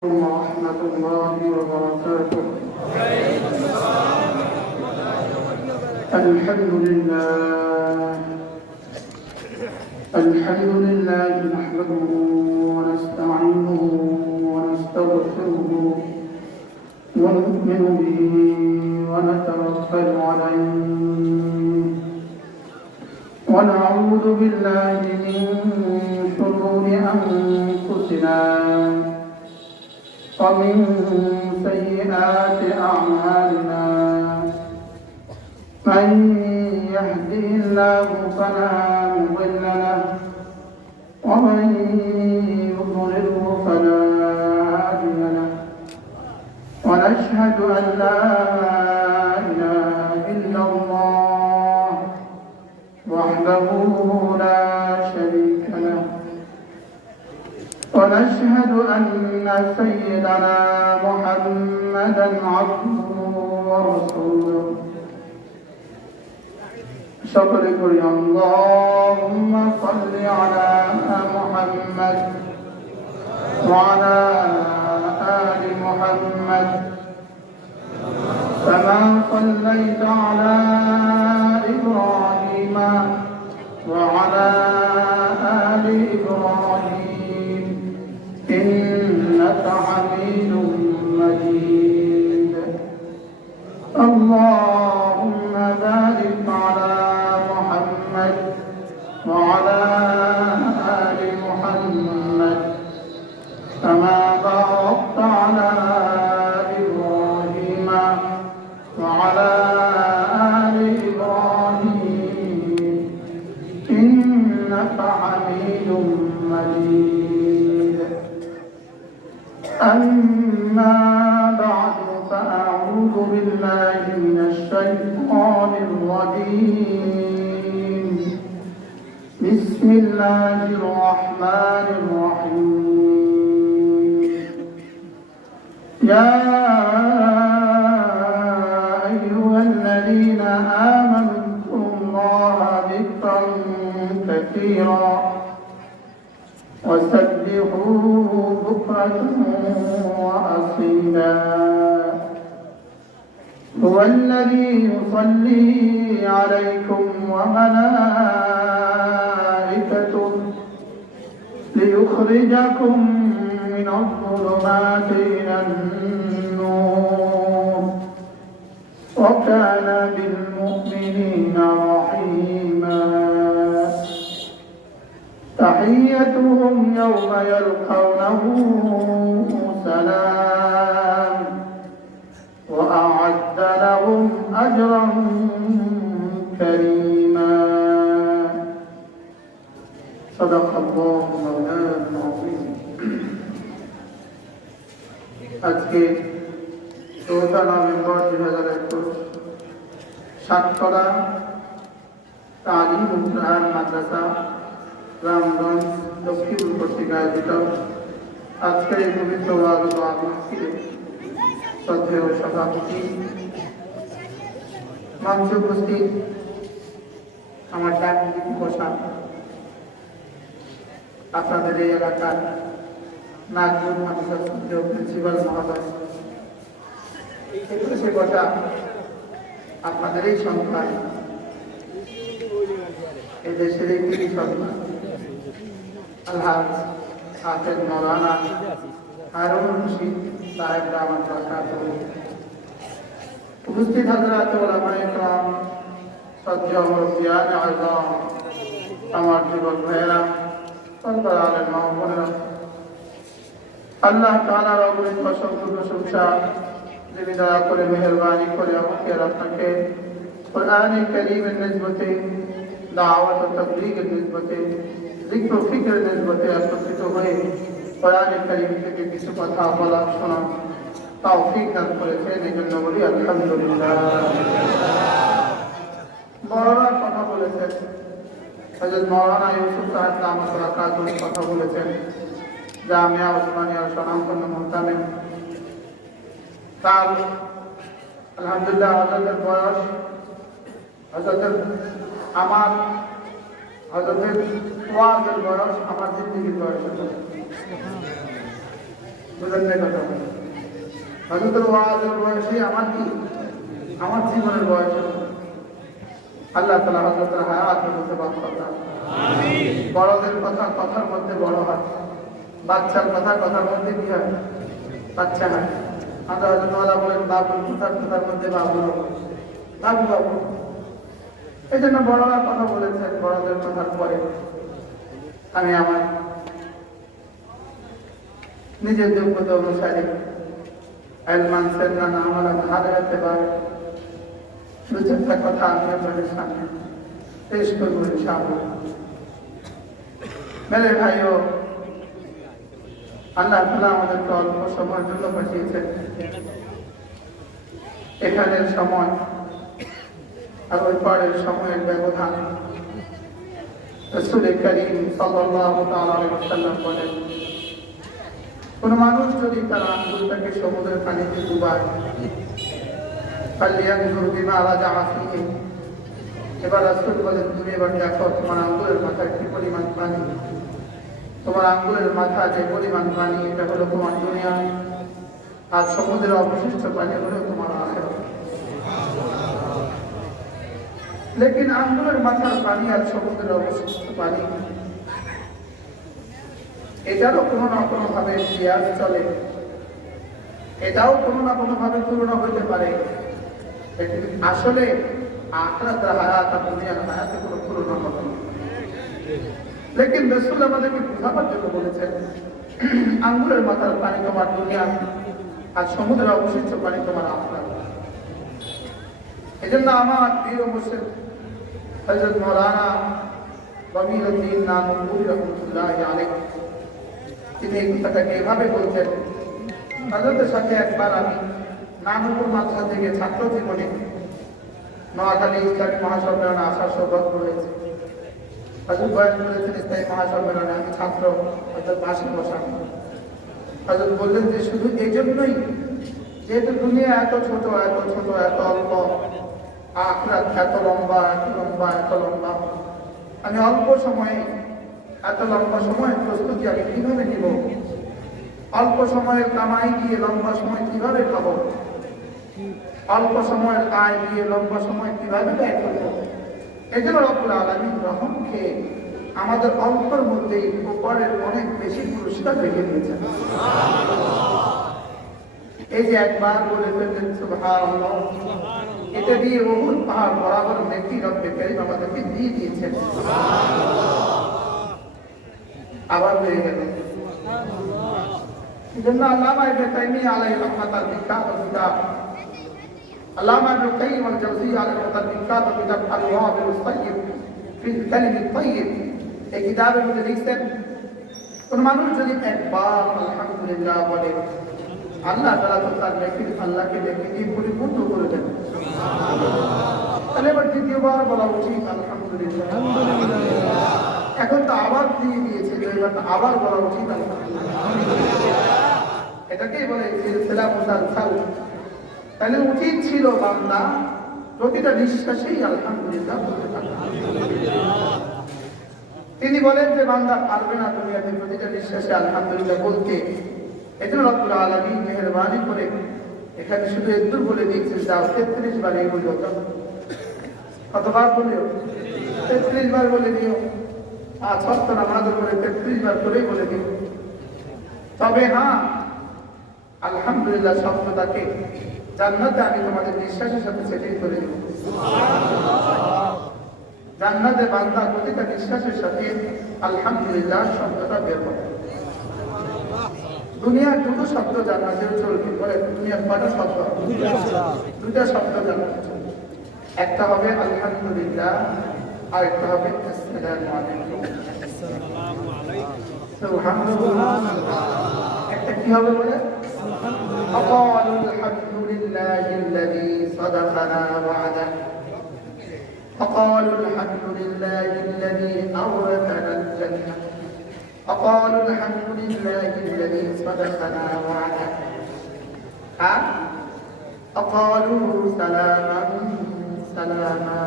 ورحمة الله وبركاته. الحمد لله نحمده ونستعينه ونستغفره ونؤمن به ونتوكل عليه ونعوذ بالله من شرور أنفسنا ومن سيئات أعمالنا. من يهده الله فلا مضل له ومن يضلله فلا هادي له. ونشهد أن لا إله إلا الله وحده لا شريك له. ونشهد أن سيدنا محمدا عبده ورسوله. شكر كل اللهم صل على محمد وعلى آل محمد كما صليت على إبراهيم وعلى آل إبراهيم إنك حميد مجيد. اللهم بارك على محمد وعلى آل محمد كما باركت على إبراهيم وعلى آل إبراهيم إنك حميد مجيد. أما بعد فأعوذ بالله من الشيطان الرجيم. بسم الله الرحمن الرحيم. يا أيها الذين آمنوا اذكروا الله ذكرا كثيرا وسبحوه بكرة وأصيلا. هو الذي يصلي عليكم وملائكته ليخرجكم من الظلمات إلى النور وكان بالمؤمنين رحيما. تحيتهم يوم يلقونه سلام وأعد لهم أجرا كريما. صدق الله مولانا العظيم. আজকে 14 নভেম্বর 2021 সাতকড়া তালিম উদ্যান মাদ্রাসা রামগঞ্জ লক্ষ্মীপুর কর্তৃক আয়োজিত আজকের এই পবিত্র ওয়াজ ও দোয়া মাহফিলে শ্রদ্ধেয় সভাপতি, মঞ্চে উপস্থিত আমার ডাকদিক বসা আপনাদের এই এলাকার নাগপুর মাদ্রাসার শ্রদ্ধেয় প্রিন্সিপাল মহোদয়, সে বসা আপনাদের এই সন্তান, এই দেশের এই কৃষি সন্তান আলহাজ হাফেজ মৌলানা হারুন রশিদ সাহেব রাহমান বারকাতুহু, উপস্থিত হযরত উলামায়ে কেরাম, শ্রদ্ধেয় মুরব্বিয়ান আযম, আমার যুবক ভাইয়েরা, সন্তান আলেম মা ও বোনেরা, আল্লাহ তাআলার অগণিত অসংখ্য প্রশংসা, যিনি দয়া করে মেহেরবানি করে আমাকে আর আপনাকে কোরআনে কারীমের নিসবতে, দাওয়াত ও তাবলীগের নিসবতে, জিক্র ও ফিকরের নিসবতে একত্রিত হয়ে কোরআনে কারীম থেকে কিছু কথা বলা শোনা তৌফিক দান করেছেন। এই জন্য বলি আলহামদুলিল্লাহ। বড়রা কথা বলেছেন, হযরত মাওলানা ইউসুফ সাহেব দামাত বারকাতুহু কথা বলেছেন, জামিয়া ওসমানিয়ার স্বনামধন্য মুহতামিম। তার আলহামদুলিল্লাহ হযরতের বয়স, হযরতের আমার হযরতের ওয়াজের বয়স আমার জিন্দেগির বয়স। বুঝলেন কথা? হযরতের ওয়াজের বয়সে আমার কি, আমার জীবনের বয়স। আল্লাহ তাআলা হযরতের হায়াত বলতে বাচ্চা, বড়দের কথা কথার মধ্যে বড় হয়, বাচ্চার কথা কথার মধ্যে কি হয়, বাচ্চা হয়। আমরা হযরত ওয়ালা বলেন বাবুর কথার মধ্যে বাবু বাবু বাবু। এই জন্য বড়রা কথা বলেছেন, বড়দের কথার পরে আমি আমার নিজের যোগ্যতা অনুসারে এলমান সেন্নান আমার হারাতে পারে দু চারটা কথা আমি আপনাদের সামনে পেশ করবো ইনশাআল্লাহ। মেরে ভাইও, আল্লাহ তাআলা আমাদেরকে অল্প সময়ের জন্য পাঠিয়েছেন। এখানের সময় আর ওই পরের সময়ের ব্যবধান রাসূল কারীম সাল্লাল্লাহু তাআলা আলাইহি ওয়াসাল্লাম বলেন, কোন মানুষ যদি তার আঙ্গুলটাকে সমুদ্রের পানিতে ডুবায়, ফালিয়ানজুর বিমা রাজাআ ফীহি, এবার রাসূল বলেন তুমি এবার দেখো তোমার আঙ্গুলের মাথায় কি পরিমাণ পানি, তোমার আঙ্গুলের মাথা যে পরিমাণ পানি এটা হলো তোমার দুনিয়া, আর সমুদ্রের অবশিষ্ট পানি হলো তোমার আখিরাত। লেকিন আঙ্গুলের মাথার পানি আর সমুদ্রের অবশিষ্ট পানি এটারও কোনো না কোনো ভাবে কিয়াস চলে, এটাও কোনো না কোনো ভাবে তুলনা হইতে পারে। আসলে আখিরাতের হায়াত আর দুনিয়ার হায়াতে কোনো তুলনা হবে না। লেকিন রাসূল আমাদেরকে বোঝাবার জন্য বলেছেন আঙ্গুলের মাথার পানি তোমার দুনিয়া আর সমুদ্রের অবশিষ্ট পানি তোমার আখিরাত। এই জন্য আমার প্রিয় মুর্শিদ হযরত মাওলানা জমিরুদ্দিন নানুপুরি রহমাতুল্লাহি আলাইহি তিনি এই কথাটাকে এভাবে বলছেন। হযরতের সাথে একবার আমি নানুপুর মাদ্রাসা থেকে ছাত্র জীবনে নোয়াখালী ইসলামী মহাসম্মেলনে আসার সৌভাগ্য হয়েছে। হযরত বয়ান করেছেন ইসলামী মহাসম্মেলনে, আমি ছাত্র, হযরত পাশে বসা। হযরত বললেন যে শুধু এই জন্যই, যেহেতু দুনিয়া এত ছোট এত অল্প, আখিরাত এত লম্বা এত লম্বা, আমি অল্প সময়ে এত লম্বা সময়ের প্রস্তুতি আমি কিভাবে নিব, অল্প সময়ের কামাই দিয়ে লম্বা সময় কিভাবে খাবো, অল্প সময়ের আয় দিয়ে লম্বা সময় কিভাবে ব্যয় করবো। এই জন্য রব্বুল আলামিন রহমকে আমাদের অল্পের মধ্যেই উপরের অনেক বেশি পুরস্কার রেখে দিয়েছেন। এই যে একবার বলে ফেললেন সুবহানাল্লাহ, এটা দিয়ে উহুদ পাহাড় বরাবর নেকি রব্বে কারীম আমাদেরকে দিয়ে দিয়েছেন। আবার হয়ে গেল। এই জন্য আল্লামা ইবনে তাইমিয়া আলাইহি রাহমাতুল্লাহ বিখ্যাত কিতাব, আল্লামা ইবনে কাইয়িম আল-জাওজিয়্যা আলাইহি রাহমাতুল্লাহ বিখ্যাত কিতাব আল-ওয়াবিলুত তাইয়্যিব ফিল কালিমিত তাইয়্যিব, এই কিতাবের মধ্যে লিখছেন কোন মানুষ যদি একবার আলহামদুলিল্লাহ বলে, আল্লাহ তাআলা তো তার নেকি আল্লাহকে নেকি পরিপূর্ণ করে দেন। তাহলে এবার দ্বিতীয়বার বলা উচিত আলহামদুলিল্লাহ। এখন তো আবার দিয়ে দিয়েছে, এবার আবার বলা উচিত আলহামদুলিল্লাহ। এটাকেই বলে সিলসিলা মুসালসাল। তাহলে উচিত ছিল বান্দা প্রতিটা নিঃশ্বাসেই আলহামদুলিল্লাহ বলতে থাকে। তিনি বলেন যে বান্দা পারবে না দুনিয়াতে প্রতিটা নিঃশ্বাসে আলহামদুলিল্লাহ বলতে। এজন্য রব্বুল আলামিন মেহেরবানি করে এখানে শুধু একটু বলে দিয়েছে, যাও 33 বার এই বললো। কতবার বলিও? 33 বার বলে দিও। আর ষষ্ঠ নামাজের পরে 33 বার করেই বলে দিও। তবে হ্যাঁ, আলহামদুলিল্লাহ শব্দটাকে জান্নাতে আমি তোমাদের নিঃশ্বাসের সাথে সেটিং করে দেব। জান্নাতে বান্দা প্রতিটা নিঃশ্বাসের সাথে আলহামদুলিল্লাহ শব্দটা বের হবে। দুনিয়ার দুটো শব্দ জান্নাতেও চলবে। বলে দুনিয়ার কয়টা শব্দ? দুটা শব্দ জান্নাতে চলবে। একটা হবে আলহামদুলিল্লাহ, আর একটা হবে আসসালামু আলাইকুম। সুবহানাল্লাহ। একটা কি হবে বলে? আকালু আলহামদুলিল্লাহিল্লাযী সাদাকানা ওয়া'দা, আকালু আলহামদুলিল্লাহিল্লাযী আওরাসানা আল-জান্নাহ, আকালু আলহামদুলিল্লাহিল্লাযী সাদাকানা ওয়া'দা, আর আকালু সালামান সালামা।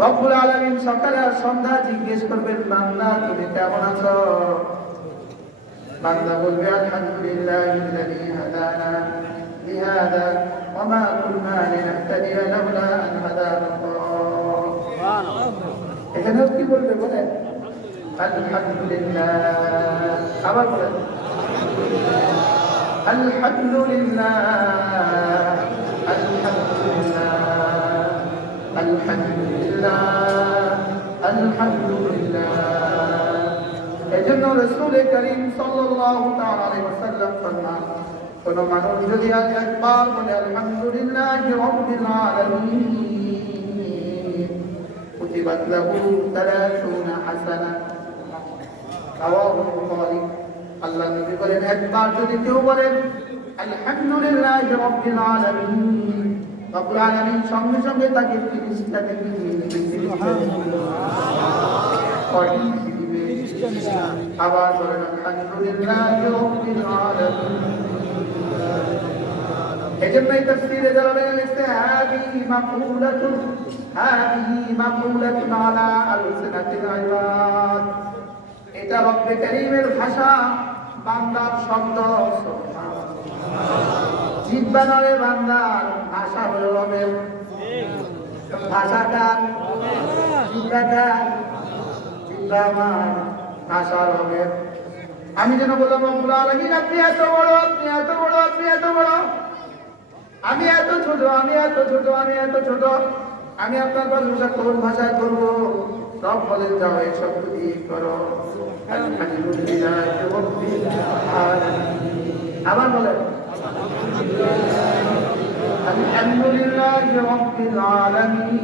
রব্বুল আলামিন সকালে আর সন্ধ্যা জিজ্ঞেস করবেন বান্দা তুমি কেমন আছো? বান্দা বলবে আলহামদুলিল্লাহিল্লাযী হাদানা লিহাদা ওয়া মা কুননা লিনাহতাদিয়া লাউলা আন হাদানাল্লাহ। সুবহানাল্লাহ। এখানে কি বলবে বলেন? আলহামদুলিল্লাহ। আবার বলেন আলহামদুলিল্লাহ, আলহামদুলিল্লাহ, আলহামদুলিল্লাহ, আলহামদুলিল্লাহ। এজন্য রাসূল করিম সাল্লাল্লাহু তাআলা আলাইহি ওয়াসাল্লাম ফরমান, কোন মানুষ যদি আজ একবার বলে আলহামদুলিল্লাহি রাব্বিল আলামিন কুতিবাত লাহু 30 হাসানাহ। রাওয়াহুল বুখারী। আল্লাহ নবী বলেন একবার যদি কেউ বলেন আলহামদুলিল্লাহি রাব্বিল আলামিন, রব্বুল আলামিন সঙ্গে সঙ্গে তাকে 30টা নেকি দিবে। আবার বলেন আলহামদুলিল্লাহি রাব্বিল আলামিন। এজন্যই তাফসীরে জালালাইন লিখছে হাদিহি মাকুলাতুন আলা আলসিনাতিল ইবাদ। এটা রব্বে কারীমের ভাষা, বান্দার শব্দ। জিহ্বা নয় বান্দার, ভাষা হলো রবের। ভাষাটা জিহ্বাটা, জিহ্বা আমার, ভাষা রবের। আমি যেন বললাম রব্বুল আলামিন আপনি এত বড়, আপনি এত বড়, আপনি এত বড়, আমি এত ছোট, আমি এত ছোট, আমি এত ছোট, আমি আপনার প্রশংসা কোন ভাষায় করবো? রব বলেন যাও এই শব্দ দিয়ে করো আলহামদুলিল্লাহি রাব্বিল আলামিন। আবার বলেন আলহামদুলিল্লাহি রাব্বিল আলামিন,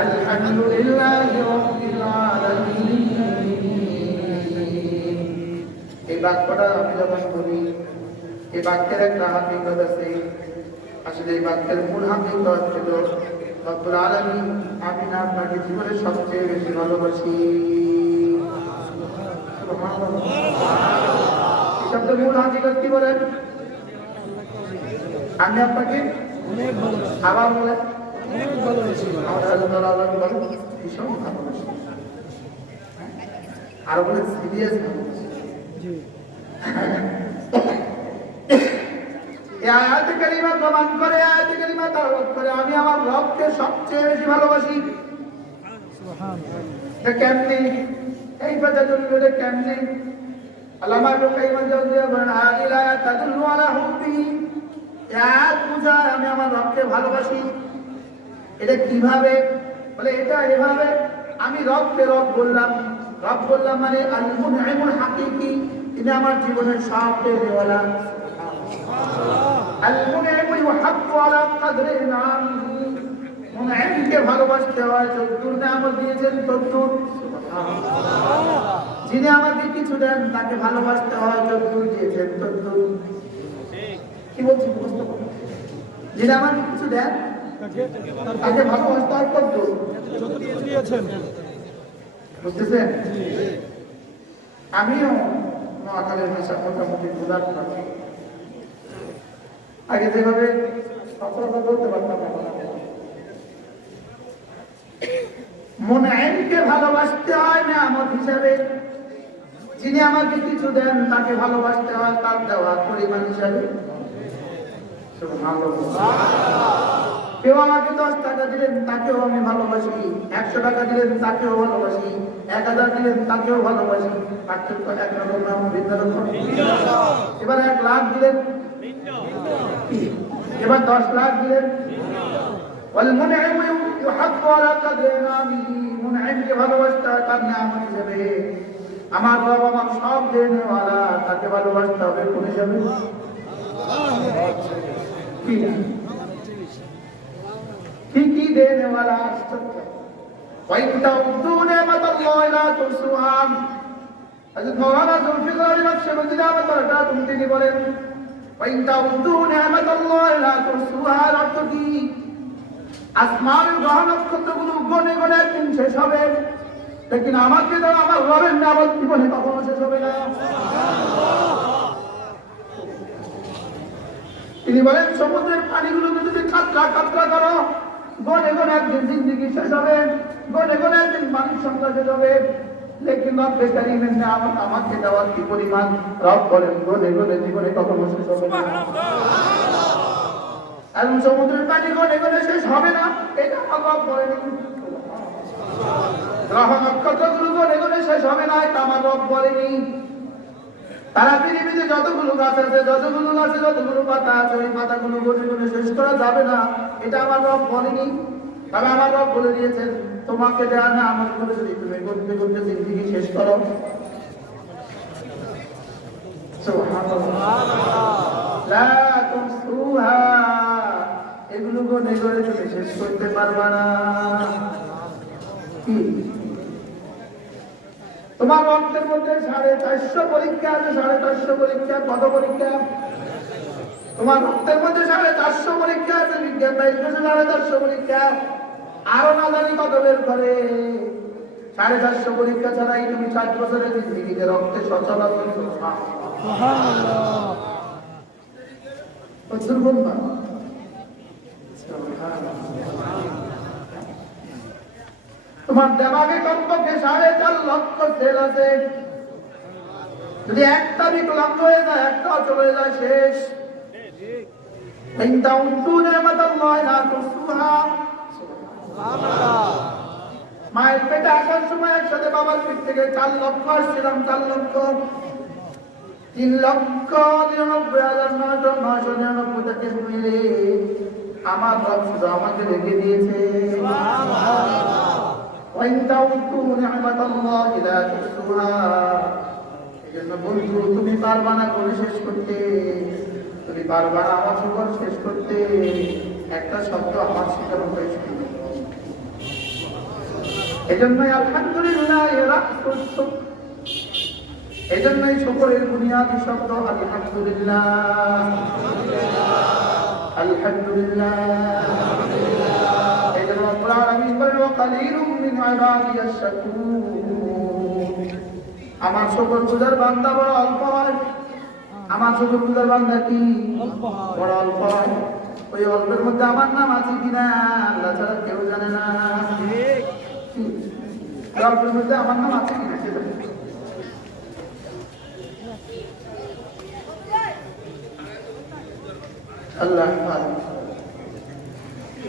আলহামদুলিল্লাহি রাব্বিল আলামিন। এই বাক্যটা আমি যখন বলি, এই বাক্যের একটা হাকিকত আছে। আসলে এই বাক্যের মূল হাকিকত হলো রব্বুল আলামিন আমি না আপনাকে জীবনের সবচেয়ে বেশি ভালোবাসি। সুবহানাল্লাহ। এই শব্দের মূল হাকিকত কি বলেন? আমি আপনাকে অনেক ভালোবাসি। আবার বলেন অনেক ভালোবাসি। আমরা আল্লাহ আল্লাহকে বলেন ভীষণ ভালোবাসি। আর বলেন সিরিয়াস ভালোবাসি। জি। এই আয়াত কারিমা প্রমাণ করে, আয়াত কারিমা তাওয়াক্কুল করে আমি আমার রবকে সবচেয়ে বেশি ভালোবাসি। সুবহানাল্লাহ। এটা কেমনে? এই কথা জন্য এটা কেমনে? আল্লামা রুকাইমান জাওজিয়া বলেন হাদিল আয়াত তাদুল্লু আলা হুব্বি। আয়াত বুঝায় আমি আমার রবকে ভালোবাসি। এটা কিভাবে? বলে এটা এভাবে, আমি রবকে রব বললাম, রব বললাম মানে আল মুনঈমুল হাকিকি, তিনি আমার জীবনের সব দেওয়ালা। المنعم يحب على قدر نعمه। মুনঈমকে ভালোবাসতে হয় যতদূর নিয়ামত দিয়েছেন ততদূর। যিনি আমাকে কিছু দেন তাকে ভালোবাসতে হয় যতদূর দিয়েছেন ততদূর। কি বলছি বুঝতে পারছেন? যিনি আমাকে কিছু দেন তাকে ভালোবাসতে হয় ততদূর যতদূর দিয়েছেন। বুঝতেছেন? আমিও নোয়াখালীর ভাষা মোটামুটি বোঝার পারি। আগে যেভাবে বলতে পারতাম না। মুনঈমকে ভালোবাসতে হয় নিয়ামত হিসাবে, যিনি আমাকে কিছু দেন তাকে ভালোবাসতে হয় তার দেওয়ার পরিমাণ হিসাবে। সুবহানাল্লাহ। কেউ আমাকে 10 টাকা দিলেন তাকেও আমি ভালোবাসি, 100 টাকা দিলেন তাকেও ভালোবাসি, 1000 দিলেন তাকেও ভালোবাসি। পার্থক্য একরকম না, ভিন্ন রকম। এবার 1 লাখ দিলেন, এবার 10 লাখ দিলেন। والمنعم يحب على قدر نعمه। মুনঈমকে ভালোবাসতে হয় তার নিয়ামত হিসেবে। আমার রব আমার সব দেনওয়ালা, তাকে ভালোবাসতে হবে কোন হিসেবে? কি দেনওয়ালা? وإن تعدوا نعمة الله لا تحصوها। হযরত মাওলানা জুলফিকার আলী নকশবন্দি রাহমাতুল্লাহ তিনি বলেন وإن تعدوا نعمة الله لا تحصوها। অর্থ কি? আসমানের গ্রহ নক্ষত্রগুলো গণে গণে একদিন শেষ হবে, লেকিন আমাকে দাও আমার রবের নিয়ামত জীবনে কখনো শেষ হবে না। তিনি বলেন সমুদ্রের পানিগুলোকে যদি কাতরা কাতরা করো গনে গনে একদিন জিন্দিগি শেষ হবে, গনে গনে একদিন মানুষ সংখ্যা শেষ হবে। লেকিন রব্বে কারীমের নিয়ামত আমাকে দেওয়ার কি পরিমাণ, রব বলেন গনে গনে জীবনে কখনো শেষ হবে না। আর সমুদ্রের পানি গনে গনে শেষ হবে না, এটা আমার রব বলেন। গ্রহ নক্ষত্রগুলো গনে গনে শেষ হবে না, এটা আমার রব বলেনি। তারা পৃথিবীতে যতগুলো গাছ আছে, যতগুলো পাতা আছে, ওই পাতাগুলো গনে গনে শেষ করা যাবে না, এটা আমার রব বলেনি। তবে আমার রব বলে দিয়েছেন, তোমাকে দেয়া না আমার করে যদি তুমি করতে করতে জিন্দেগি শেষ করো। লা তুসুহা, এগুলো গনে গনে তুমি শেষ করতে পারবা না। কি তোমার রক্তের মধ্যে 450 পরীক্ষা আছে, 450 পরীক্ষা। কত পরীক্ষা? তোমার রক্তের মধ্যে 450 পরীক্ষা আছে। বিজ্ঞান 450 পরীক্ষা, আরো না জানি কত বের করে। 450 পরীক্ষা ছাড়াই তুমি 60 বছরের জিন্দেগিতে রক্তে সচলাচল দুর্বল। তোমার দেমাগে কমপক্ষে 4.5 লক্ষ সেল আছে। যদি একটা বিকলাঙ্গ হয়ে যায়, একটা অচল হয়ে যায়, শেষ। মায়ের পেটে আসার সময় একসাথে বাবার পেট থেকে 4 লক্ষ আসছিলাম, 4 লক্ষ 3,99,999 টাকা মিলে আমার রব শুধু আমাকে রেখে দিয়েছে। বন্ধু, তুমি পারবা না করে শেষ করতে, তুমি পারবা না আমার শুকর শেষ করতে। একটা শব্দ আমার শিকার হয়েছে। এজন্যই আলহামদুলিল্লাহ, এজন্যই শুকরের বুনিয়াদী শব্দ আলহামদুলিল্লাহ। আলহামদুলিল্লাহ। এজন্য রব্বুল আলামিন বলেন, ওয়া কালিলুম মিন ইবাদিয়াশ শাকুর। আমার শুকরগুজার বান্দা বড় অল্প হয়। আমার শুকরগুজার বান্দা কি বড় অল্প হয়। ওই অল্পের মধ্যে আমার নাম আছে কিনা আল্লাহ ছাড়া কেউ জানে না। অল্পের মধ্যে আমার নাম আছে কিনা সে জানে। আল্লাহ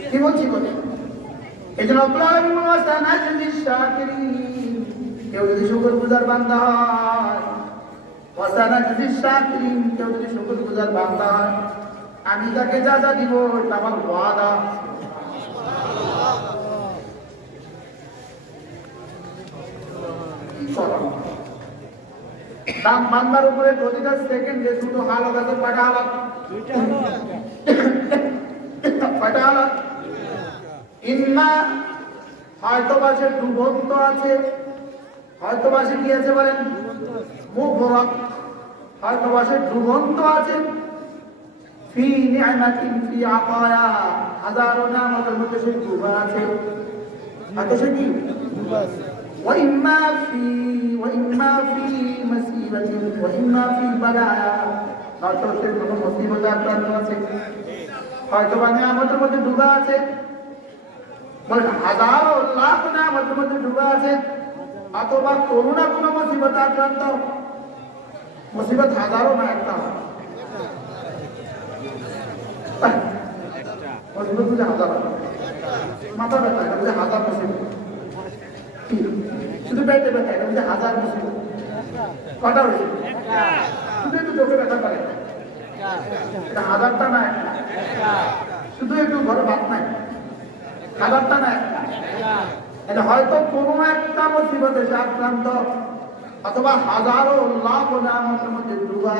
কি বলছি বলে, এই জন্য কেউ যদি শুকরগুজার বান্দা হয়, কেউ যদি শুকরগুজার বান্দা হয়, আমি তাকে যা যা দিব এটা আমার ওয়াদা। দাম বান্দার উপরে প্রতিটা সেকেন্ডে 2 হালত আছে। কয়টা হালত? কয়টা হালত? ইন্না, হয়তো বাসে ডুবন্ত আছে, হয়তো বাসে কি আছে বলেন? মুবরাক, হয়তো বাসে ডুবন্ত আছে। ফি নি'মাতিন ফি আতায়া, হাজারো নিয়ামতের মধ্যে সে ডুবা আছে। হয়তো সে কি ডুবা আছে। وإما في مصيبة وإما في بلاء, হয়তো সে কোনো মুসিবতে আক্রান্ত আছে, হয়তো বা নিয়ামতের মধ্যে ডুবা আছে। বলেন হাজারো লাখ নিয়ামতের মধ্যে ডুবা আছে, অথবা কোনো না কোনো মুসিবতে আক্রান্ত। মুসিবত হাজারো না একটা, মুসিবত বুঝে হাজারো, মাথা ব্যথা এটা বুঝে হাজার মুসিবত, শুধু পেটে ব্যথা এটা বুঝে হাজার মুসিবত। কটা হয়েছে? শুধু একটু চোখে ব্যথা করে, এটা হাজারটা না একটা। শুধু একটু ঘরে ভাত নাই, হাজারটা না একটা। এটা হয়তো কোনো একটা মুসিবতে সে আক্রান্ত, অথবা হাজারো লাখ নিয়ামতের মধ্যে ডুবা।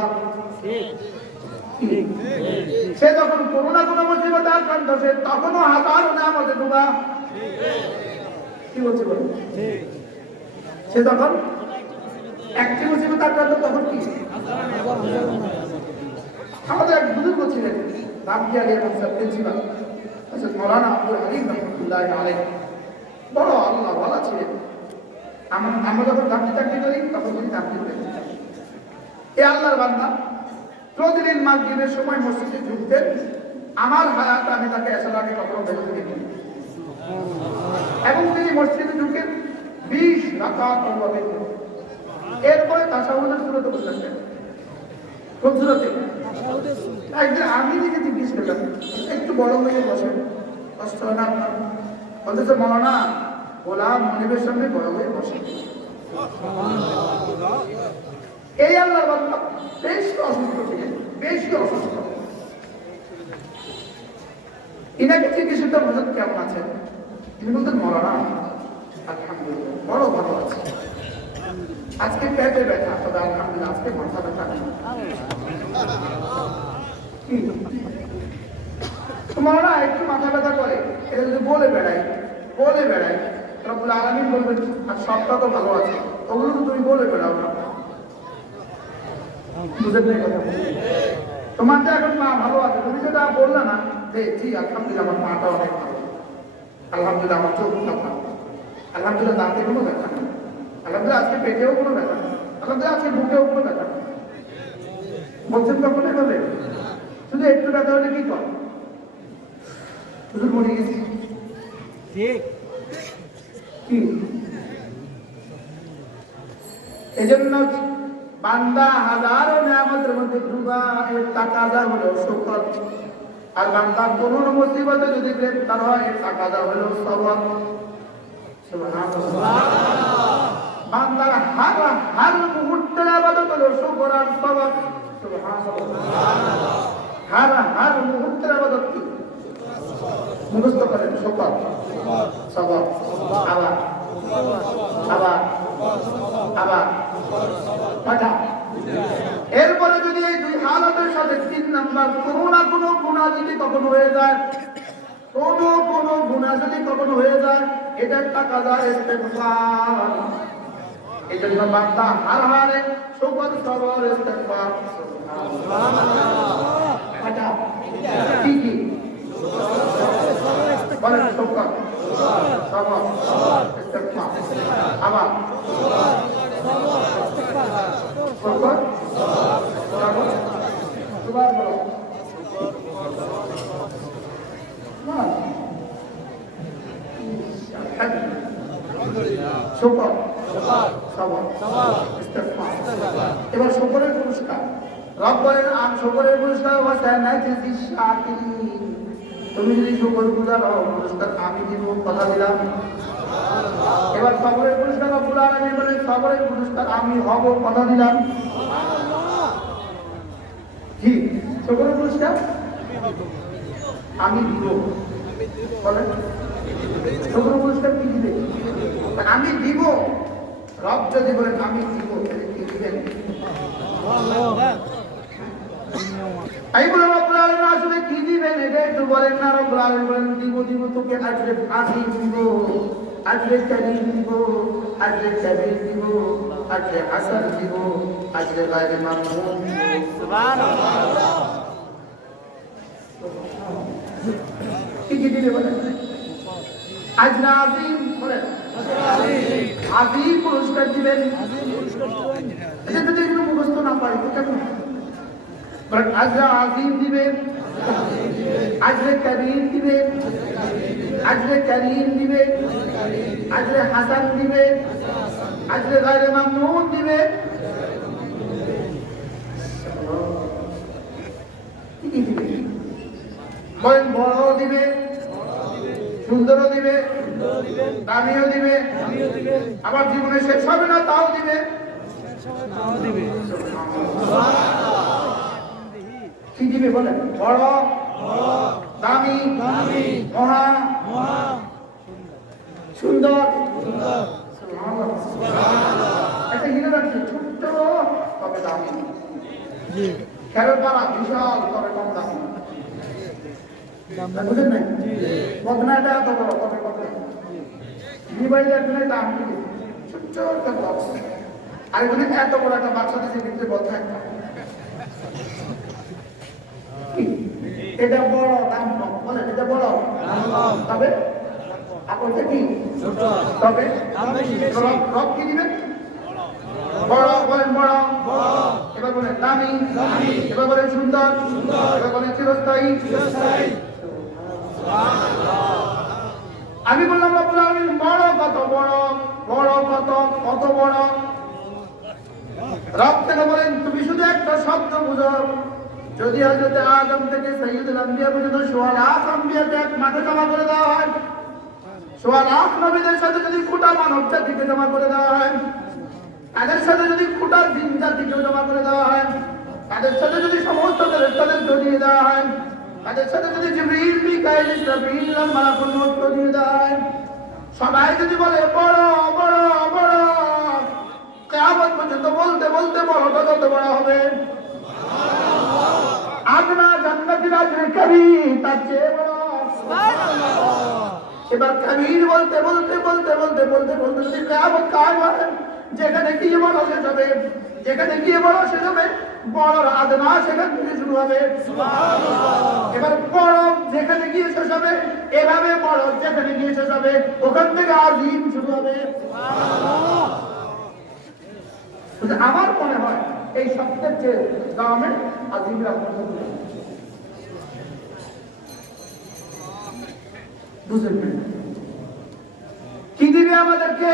সে যখন কোনো না কোনো মুসিবতে আক্রান্ত, সে তখনও হাজারো নিয়ামতে ডুবা। কি বলছি বলুন? সে তখন একটি মুসিবত আক্রান্ত, তখন কি? আমাদের এক বুজুর্গ ছিলেন, রামকি আলী প্রিন্সিপাল মৌলানা আব্দুল হালিম রহমতুল্লাহ আলাইহি, বড় আল্লাহ ওয়ালা ছিলেন। আমরা যখন চাকরি করি তখন তিনি চাকরি করেন। এই আল্লাহর বান্দা প্রতিদিন মাগরিবের সময় মসজিদে ঢুকতেন। আমার হায়াতে আমি তাকে এসার আগে কখনো বেরোতে দেখিনি। এবং তিনি মসজিদে ঢুকেন 20 রাকাত ওইভাবে, এরপরে তাশাহুদের সূরাতে বসলেন। কোন সূরাতে? একদিন আমি নিজে জিজ্ঞেস করলাম, একটু বড় হয়ে বসেন, কষ্ট হয় না আপনার? বলতেছে মৌলানা গোলাম মনিবের সামনে বড় হয়ে বসে। এই আল্লাহর বান্দা বেশ অসুস্থ ছিলেন, বেশি অসুস্থ। ইনাকে জিজ্ঞেস করতে হুজুর কেমন আছেন? তিনি বলতেন মৌলানা আলহামদুলিল্লাহ বড় ভালো আছে, আজকে পেটে ব্যথা, তবে আলহামদুলিল্লাহ আজকে মাথা ব্যথা নেই। মৌলানা একটু মাথা ব্যথা করে, এটা যদি বলে বেড়াই রব্বুল আলামিন বলবেন আর সবটা তো ভালো আছে, ওগুলো তো তুমি বলে বেড়াও না। বুঝেন না কথা? তোমার যে এখন মা ভালো আছে, তুমি যেটা বললে না যে জি আলহামদুলিল্লাহ আমার মাটা অনেক ভালো, আলহামদুলিল্লাহ আমার চোখটা ভালো, আলহামদুলিল্লাহ দাঁতে কোনো ব্যথা নেই, আলহামদুলিল্লাহ আজকে পেটেও কোনো ব্যথা নেই, আলহামদুলিল্লাহ আজকে বুকেও কোনো ব্যথা নেই। বলছেন কখন এভাবে? শুধু একটু ব্যথা হলে কি কর? শুধু মরে গেছি ঠিক কি? এজন্য বান্দা হাজারো নিয়ামতের মধ্যে ডুবা, এর তাকাদা হলো শুকর। আর বান্দা কোনো মুসিবতে যদি গ্রেফতার হয়, এর তাকাদা হলো সবর। সুবহানাল্লাহ। বান্দার হার মুহূর্তের ইবাদত হলো শুকর আর সবর। সুবহানাল্লাহ। হার মুহূর্তের ইবাদত কি? মুখস্থ করেন, শুকর সবর আবার এরপরে যদি এই দুই হালতের সাথে 3 নাম্বার কোনো না কোনো গুনাহ যদি কখনো হয়ে যায়, এটা তাকাদা ইস্তেগফার। এই জন্য বান্দা হারে শুকর সবর ইস্তেগফার। সুবহানাল্লাহ। কি বলেন? শুকর সবর ইস্তেগফার। আবার শুকর সবর দুবার বলো। শুকর সবর ইস্তেগফার। এবার শুকরের পুরস্কার রব বলেন, আমি শুকরের পুরস্কার তুমি যদি শুকর গুজার হও, পুরস্কার আমি দিব, কথা দিলাম। এবার সবরের পুরস্কার রব্বুল আলামিন বলেন, সবরের পুরস্কার আমি হব, কথা দিলাম। কি শুকরের পুরস্কার আমি দিব, বলেন শুকরের পুরস্কার কি দিবে? আমি দিব। রব যদি বলেন আমি দিব, তাহলে কি দিবেন? আমি বললাম রব্বুল আলামিন আসলে কি দিবেন এটা একটু বলেন না। রব্বুল আলামিন বলেন দিব তোকে আজরে আজিম দিব, আজরে কারীম দিব, আজরে কাবীর দিব, আজরে হাসান দিব, আজরে গায়রে মামনুন দিব। সুবহানাল্লাহ। কি দিবে বলেন? আজরে আজিম বলেন, আজিম পুরস্কার দিবেন। এটা যদি একটু মুখস্থ না পারি তো কেমন? আজরে আজিম দিবেন, আজরে কবীর দিবেন, আজরে করিম দিবেন, আজরে হাসান দিবেন, আজরে গায়রে মামনুন দিবেন। কি দিবে বলেন? বড় দিবে, সুন্দরও দিবে, দামিও দিবে, আবার জীবনে শেষ হবে না তাও দিবে। কি দিবে বলেন? বড়, দামি, মহা, সুন্দর। একটা হিরে রাখছে, ছোট্ট তবে দামি। খেরোর পাড়া বিশাল তবে কম দামি। বুঝেন নাই? বদনাটা এত বড় তবে কত ডিভাইডার দাম কি? ছোট্ট একটা বক্স। আর এখানে এত বড় একটা বাচ্চা দিচ্ছে, ভিতরে বদ্ধ একটা। এটা বড়, দাম কম, বলেন এটা বড় তবে আপনারটা কি? তবে রব কি দিবেন? বড়, বলেন বড়। এবার বলেন দামি, এবার বলেন সুন্দর, এবার বলেন চিরস্থায়ী। আমি বললাম রব্বুল আলামিন বড় কত বড়, বড় কত বড়। রব কেন বলেন তুমি শুধু একটা শব্দ বুঝো, যদি হযরত আদম থেকে সাইয়্যিদুল আম্বিয়া পর্যন্ত ১৬ লাখ আম্বিয়াকে এক মাঠে জমা করে দেওয়া হয়, ১৬ লাখ নবীদের সাথে যদি গোটা মানব জাতিকে জমা করে দেওয়া হয়, তাদের সাথে যদি গোটা জিন জাতিকে জমা করে দেওয়া হয়, তাদের সাথে যদি সমস্ত ফেরেশতাদের জড়িয়ে দেওয়া হয়, তাদের সাথে যদি জিবরিল মিকাইল ইসরাফিল আর মালাকুল মউত জড়িয়ে দেওয়া হয়, সবাই যদি বলে বড় বড় বড়, কিয়ামত পর্যন্ত বলতে বলতে বড়টা কত বড় হবে। আদনা জান্নাতি রাজে কবির তার চেয়ে বড়। এবার কবির বলতে বলতে বলতে বলতে বলতে বলতে যদি কিয়ামত কায়েম হয়, যেখানে গিয়ে বড় শেষ হবে, যেখানে গিয়ে বড় শেষ হবে, বড় আদনা সেখান থেকে শুরু হবে। এবার বড় যেখানে গিয়ে শেষ হবে, এভাবে বড় যেখানে গিয়ে শেষ হবে, ওখান থেকে আজিম শুরু হবে। আমার মনে হয় এই সবচেয়ে চেয়ে দামে আজিমরা বুঝলেন কি দিবে আমাদেরকে?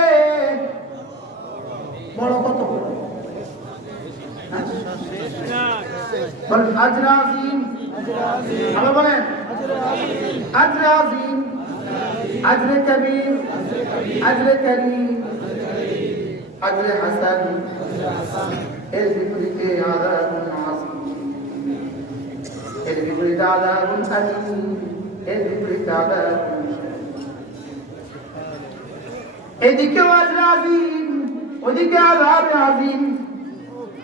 বড় কত বলেন আজরে আজিম, আবার বলেন আজরে আজিম, আজরে কবির, আজরে করিম, আজরে হাসান, এর বিপরীতে আযাবুন আযীম, এর বিপরীতে আযাবুন আলীম, এর বিপরীতে আযাবুন এদিকে আজরে আজিম, ওদিকে আযাবে আজিম,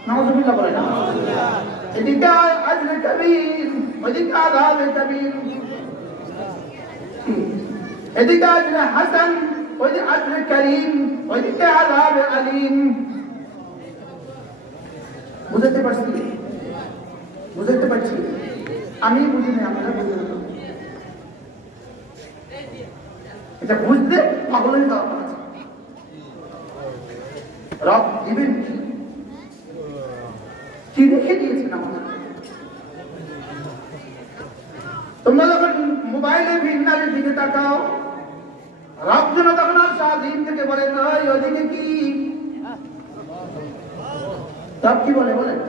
নাউযুবিল্লাহ বলে না, এদিকে আজরে কবির, ওদিকে আযাবে কবির, এদিকে আজরে হাসান, ওদিকে আজরে করিম, ওদিকে আযাবে আলীম। বুঝতে পারছি? বুঝতে পারছি? আমি বুঝিনি, আপনারা বুঝতে পারছেন? এটা বুঝতে পাগলের দরকার আছে। রব দিবেন কি রেখে দিয়েছেন আমাদের? তোমরা যখন মোবাইলে ভিন্নারের দিকে তাকাও, রব যেন তখন আর সারাদিন থেকে বলেন ওদিকে কি, রব কি বলে বলেন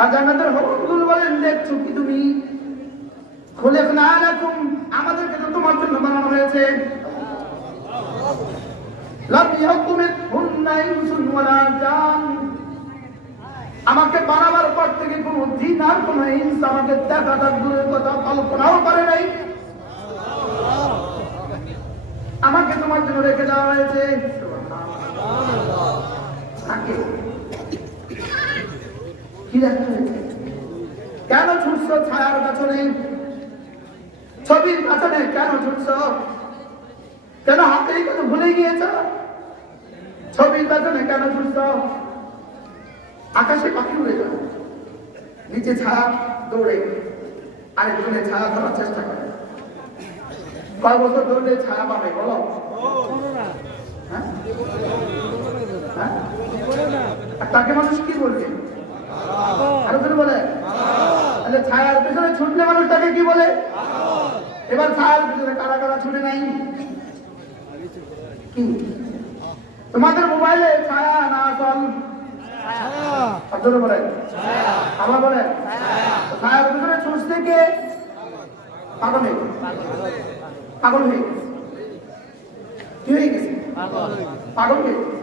আর জান্নাতের হুকুমগুলো বলেন দেখছো কি তুমি? খুলিকনা লাকুম, আমাদেরকে তো তোমার জন্য বানানো হয়েছে। লাম ইয়াকুমিহুন্না ইনসুন ওয়ালা জান, আমাকে বানাবার পর থেকে কোনো জিন আর কোনো ইনস আমাকে দেখাটা দূরের কথা কল্পনাও করে নাই। আমাকে তোমার জন্য রেখে দেওয়া হয়েছে। কি রাখা হয়েছে? কেন ছুটছ ছায়ার পেছনে, ছবির পেছনে কেন ছুটছ? কেন হাতেই কথা ভুলে গিয়েছ? ছবির পেছনে কেন ছুটছ? আকাশে পাখি উড়ে যাও, নিচে ছায়া দৌড়ে আরেকজনের ছায়া ধরার চেষ্টা করে। কয় বছর দৌড়লে ছায়া পাবে বলো? আর তাকে মানুষ কি বলবে? আরো করে বলে তাহলে ছায়ার পেছনে ছুটলে মানুষ তাকে কি বলে? এবার ছায়ার পেছনে কারা কারা ছুটে নাই? কি তোমাদের মোবাইলে ছায়া না আসল? বলেন আবার বলেন ছায়ার পেছনে ছুটতে কে? পাগল হয়ে পাগল হয়ে গেছে। কি হয়ে গেছে? পাগল হয়ে গেছে।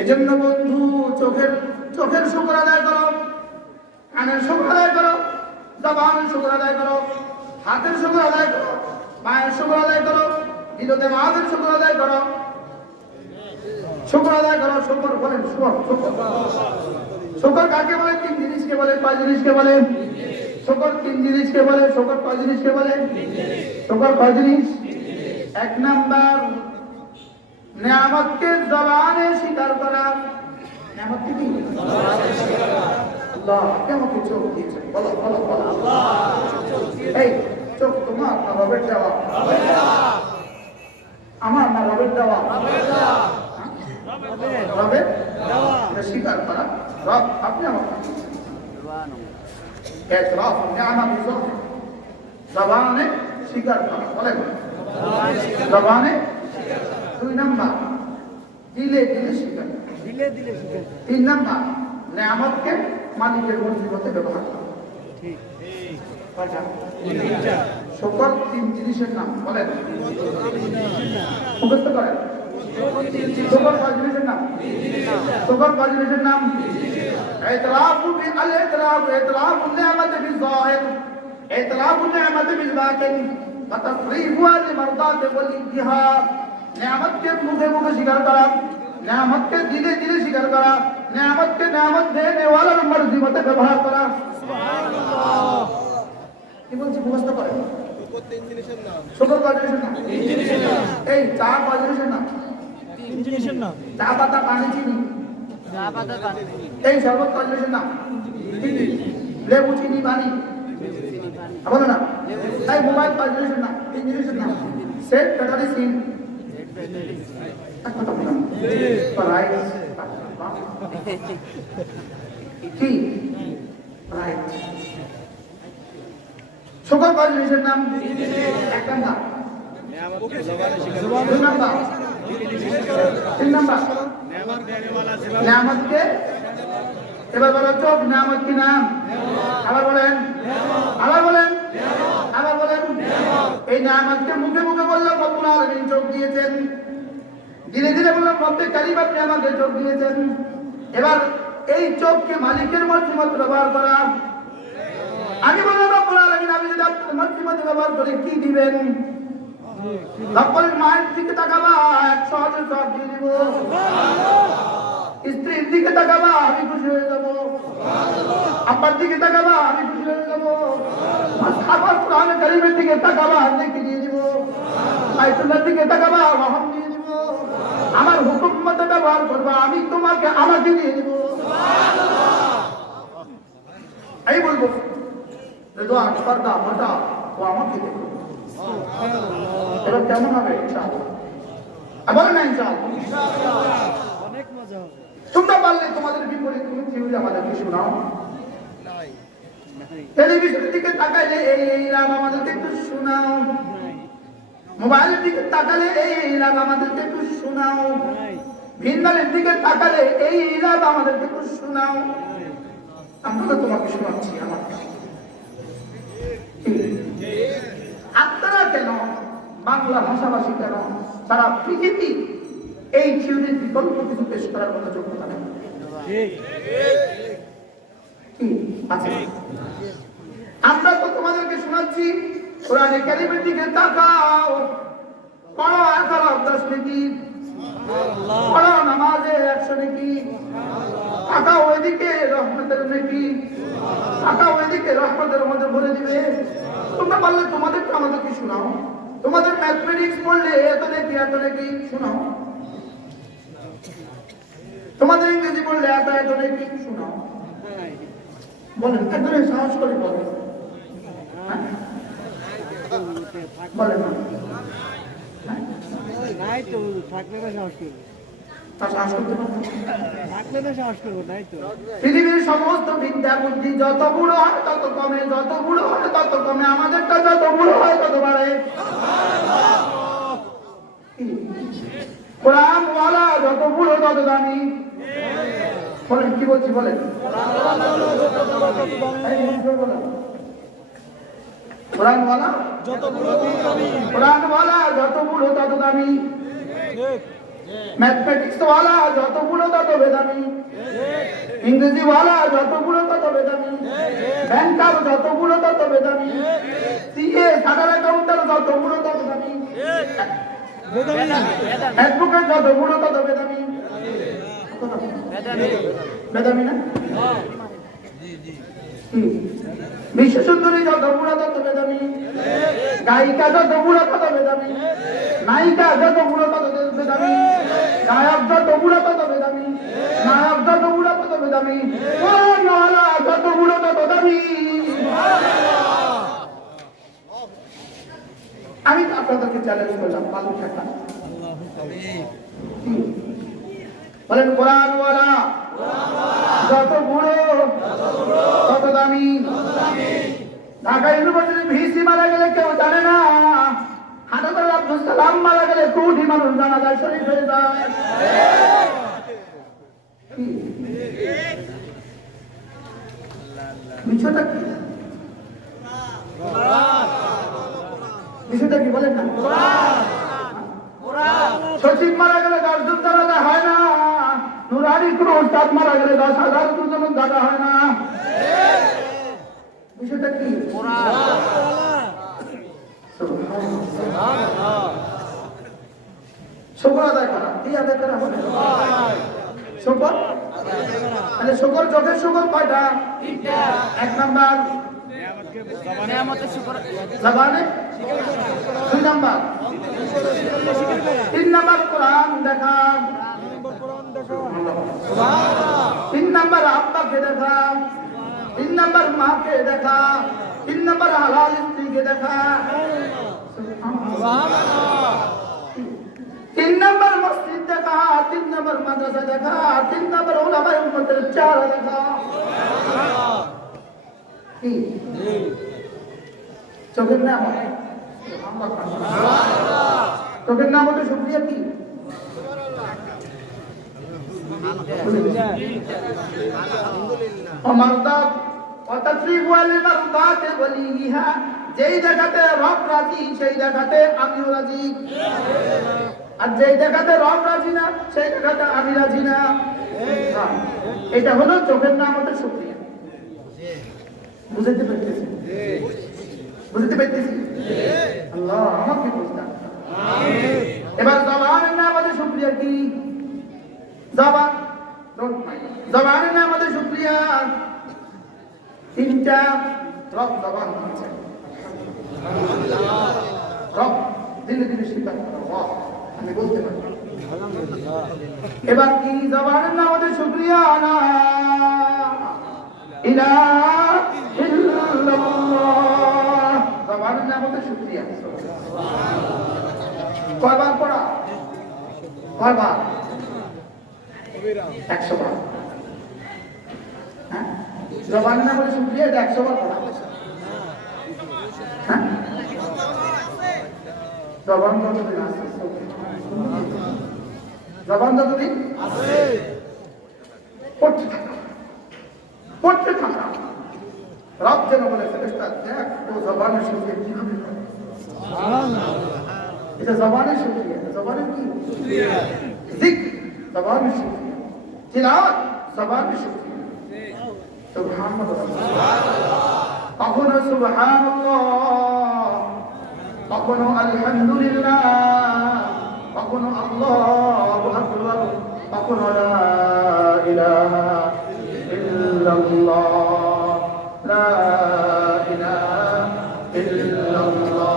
এজন্য বন্ধু চোখের শুকর আদায় করো, কানের শুকর আদায় করো, জবানের শুকর আদায় করো, হাতের শুকর আদায় করো, পায়ের শুকর আদায় করো, দিলতে মাদের শুকর আদায় করো। শুকর আদায় করো। শুকর বলেন শুকর কাকে বলে? তিন জিনিসকে বলে। কয় জিনিসকে বলে? শুকর তিন জিনিসকে বলে। শুকর কয় জিনিসকে বলে? শুকর কয় জিনিস? এক নাম্বার নিয়ামতকে জবানে স্বীকার করা। নিয়ামতকে কি? আল্লাহ কেমন চোখ দিয়েছে বলো বলো বলো। এই চোখ তোমার না রবের দেওয়া? আমার না রবের দেওয়া? রবের স্বীকার করা। রব আপনি আমার এতরাফ নিয়ামত জবানে স্বীকার করা বলেন জবানে 2 নাম্বার দিলে দিলে স্বীকার দিলে দিলে স্বীকার 3 নাম্বার নিয়ামতকে মালিকের মর্জি মতে ব্যবহার করা ঠিক শুকর 3 জিনিসের নাম বলেন মুখস্থ করেন শুকর 5 জিনিসের নাম শুকর 5 জিনিসের নাম اعتراف بالاعتراف اعتراف النعمة بالظاهر اعتراف النعمة بالباطن وتصريفها لمرضات والانتهاء নিয়ামত কে মুখে মুখে স্বীকার করা নিয়ামত কে দিলে দিলে স্বীকার করা নিয়ামত কে নিয়ামত দেনে ওয়ালার মর্জি মতে ব্যবহার করা সুবহানাল্লাহ কি বলছি মুখস্থ করেন শুকর 5 জিনিসের নাম 3 জিনিসের নাম এই চা 5 জিনিসের নাম 3 জিনিসের নাম চা পাতা পানি চিনি এই শরবত 5 জিনিসের নাম লেবু চিনি পানি বলো না এই মোবাইল 5 জিনিসের নাম 3 জিনিসের নাম সেট ব্যাটারি সিম রাইট কি রাইট শুকর 5 জিনিসের নাম এক নাম্বার দুই নাম্বার 3 নাম্বার নিয়ামত কে এবার বলো চোখ নিয়ামত কি নাম আবার বলেন আবার বলেন আবার বলেন এই নিয়ামতকে মুখে মুখে বললাম রব্বুল আলামিন চোখ দিয়েছেন ধীরে ধীরে বললাম রব্বে কারীম আপনি আমাকে চোখ দিয়েছেন এবার এই চোখকে মালিকের মর্জি মতে ব্যবহার করা আমি বললাম রব্বুল আলামিন আমি যদি আপনার মর্জি মতে ব্যবহার করে কি দিবেন রব্বুল মায়ের দিকে তাকাবা 100 সব দিয়ে দিব স্ত্রীর দিকে তাকাবা আমি খুশি হয়ে যাব আব্বার দিকে তাকাবা আমি খুশি হয়ে যাব আবার কোরআন কারীমের দিকে তাকাবা নেকি দিয়ে দিব বাইতুল্লাহর দিকে তাকাবা রহম দিয়ে দিব আমার হুকুম মতে ব্যবহার করবা আমি তোমাকে আমাকে দিয়ে দিব এই বলবো দোয়া পর্দা পর্দা ও আমাকে দেব এবার কেমন হবে ইনশাআল্লাহ আবার না ইনশাআল্লাহ অনেক মজা হবে তোমরা পারলে তোমাদের বিপরীত কোন থিওরি আমাদেরকে শোনাও টেলিভিশনের দিকে তাকাইলে এই রাম আমাদেরকে একটু শোনাও মোবাইলের দিকে তাকালে এই রাম আমাদেরকে একটু শোনাও ভিন্নালের দিকে তাকালে এই রাম আমাদেরকে একটু শোনাও আমরা তো তোমাকে শোনাচ্ছি আমার আপনারা কেন বাংলা ভাষাভাষী কেন সারা পৃথিবী এই থিওরির বিকল্প কিছু পেশ করার মতো যোগ্যতা নেই আমরা তো তোমাদেরকে শোনাচ্ছি কোরআনে কারীমের দিকে তাকাও পড়ো আর করো 10 নেকি পড়ো নামাজে 100 নেকি তাকাও ওইদিকে রহমতের নেকি তাকাও ওইদিকে রহমতের মধ্যে ভরে দিবে তোমরা পারলে তোমাদেরকে আমাদেরকে শোনাও তোমাদের ম্যাথমেটিক্স পড়লে এত নেকি শোনাও তোমাদের ইংরেজি পড়লে এত নেকি শোনাও বলেন একদম সাহস করে বলেন বলেন নাই তো থাকলে না সাহস করবে পৃথিবীর সমস্ত বিদ্যা বুদ্ধি যত বুড়ো হয় তত কমে যত বুড়ো হয় তত কমে আমাদেরটা যত বুড়ো হয় তত বাড়ে কোরআন ওয়ালা যত বুড়ো তত দামি বলেন কি বলছি বলেন কোরআন ওয়ালা যত বুড়ো তত দামি मैथमेटिक्स वाला যত বুড়ো তত বেদামি ইংরেজি वाला যত বুড়ো তত বেদামি ব্যাংকার যত বুড়ো তত বেদামি সিএ সাধারণ অ্যাকাউন্টার যত বুড়ো তত দামি অ্যাডভোকেট যত বুড়ো তত বেদামি বেদামি না বিশ্ব সুন্দরী যত বুড়ো তত বেদামি গায়িকা যত বুড়ো তত বেদামি নায়িকা যত বুড়ো তত বেদামি গায়ক যত বুড়ো তত বেদামি নায়ক যত বুড়ো তত বেদামি কোরআনওয়ালা যত বুড়ো তত দামি আমি আপনাদেরকে চ্যালেঞ্জ করলাম পালু ঠাট্টা বলেন কোরআনওয়ালা যত বুড়ো তত দামি। ঢাকা ইউনিভার্সিটির ভিসি মারা গেলে কেউ জানে না, হাটাদার আব্দুল সালাম মারা গেলে কোটি মানুষ জানাজায় শরীর হয়ে যায়। বিষয়টা কি? বিষয়টা কি বলেন না? সচিব মারা গেলে 10 জন জানাজা হয় না, নুরানি কোন উস্তাদ মারা গেলে 10,000 জন জানাজা হয় না। বিষয়টা কি? শুকর আদায় করা, কি আদায় করা হবে? শুকর, তাহলে শুকর চোখের শুকর কয়টা? 1 নাম্বার জবানে, 2 নাম্বার, 3 নাম্বার কোরআন দেখা, 3 নাম্বার আব্বাকে দেখা, 3 নাম্বার মাকে দেখা, 3 নাম্বার হালাল স্ত্রীকে দেখা, 3 নাম্বার মসজিদ দেখা, 3 নাম্বার মাদ্রাসা দেখা, 3 নাম্বার উলামায়ে উম্মতের চেহারা দেখা। কি চোখের নাম? চোখের নাম হচ্ছে শুকরিয়া। কি যেই দেখাতে রব রাজি সেই দেখাতে আমিও রাজি, আর যেই দেখাতে রব রাজি না সেই দেখাতে আমি রাজি না। এটা হলো চোখের নাম হচ্ছে শুকরিয়া। বুঝতে পারতেছি? বুঝতে পারতেছি? আল্লাহ আমাকে বুঝতাম। এবার জবানের নাম হচ্ছে শুকরিয়া। কি জবান? জবানের নাম হচ্ছে শুকরিয়া। 3টা রব জবান আছে। রব দিনে দিনে স্বীকার করো, আমি বলতে পারি। এবার কি জবানের নাম হচ্ছে শুকরিয়া? না ইলাহা ইল্লাল্লাহ। জবানের নাম হচ্ছে শুকরিয়া। কয়বার পড়া? কয়বার? 100 বার। হ্যাঁ, জবানের নাম হচ্ছে শুকরিয়া, এটা 100 বার পড়া। হ্যাঁ, জবান যতদিন আছে, জবান যতদিন আছে পড়তে থাকা, পড়তে থাকা। রব যেন বলে ফেরেশতা দেখ ও জবানের শুকরিয়া কিভাবে করে। এটা জবানের শুকরিয়া। জবানের কি? যিকর জবানের শুকরিয়া, তিলাওয়াত জবানের শুকরিয়া। সুবহানাল্লাহ, কখনো সুবহানাল্লাহ, কখনো আলহামদুলিল্লাহ, কখনো আল্লাহু আকবার, কখনো লা ইলাহা ইল্লাল্লাহ, লা ইলাহা ইল্লাল্লাহ।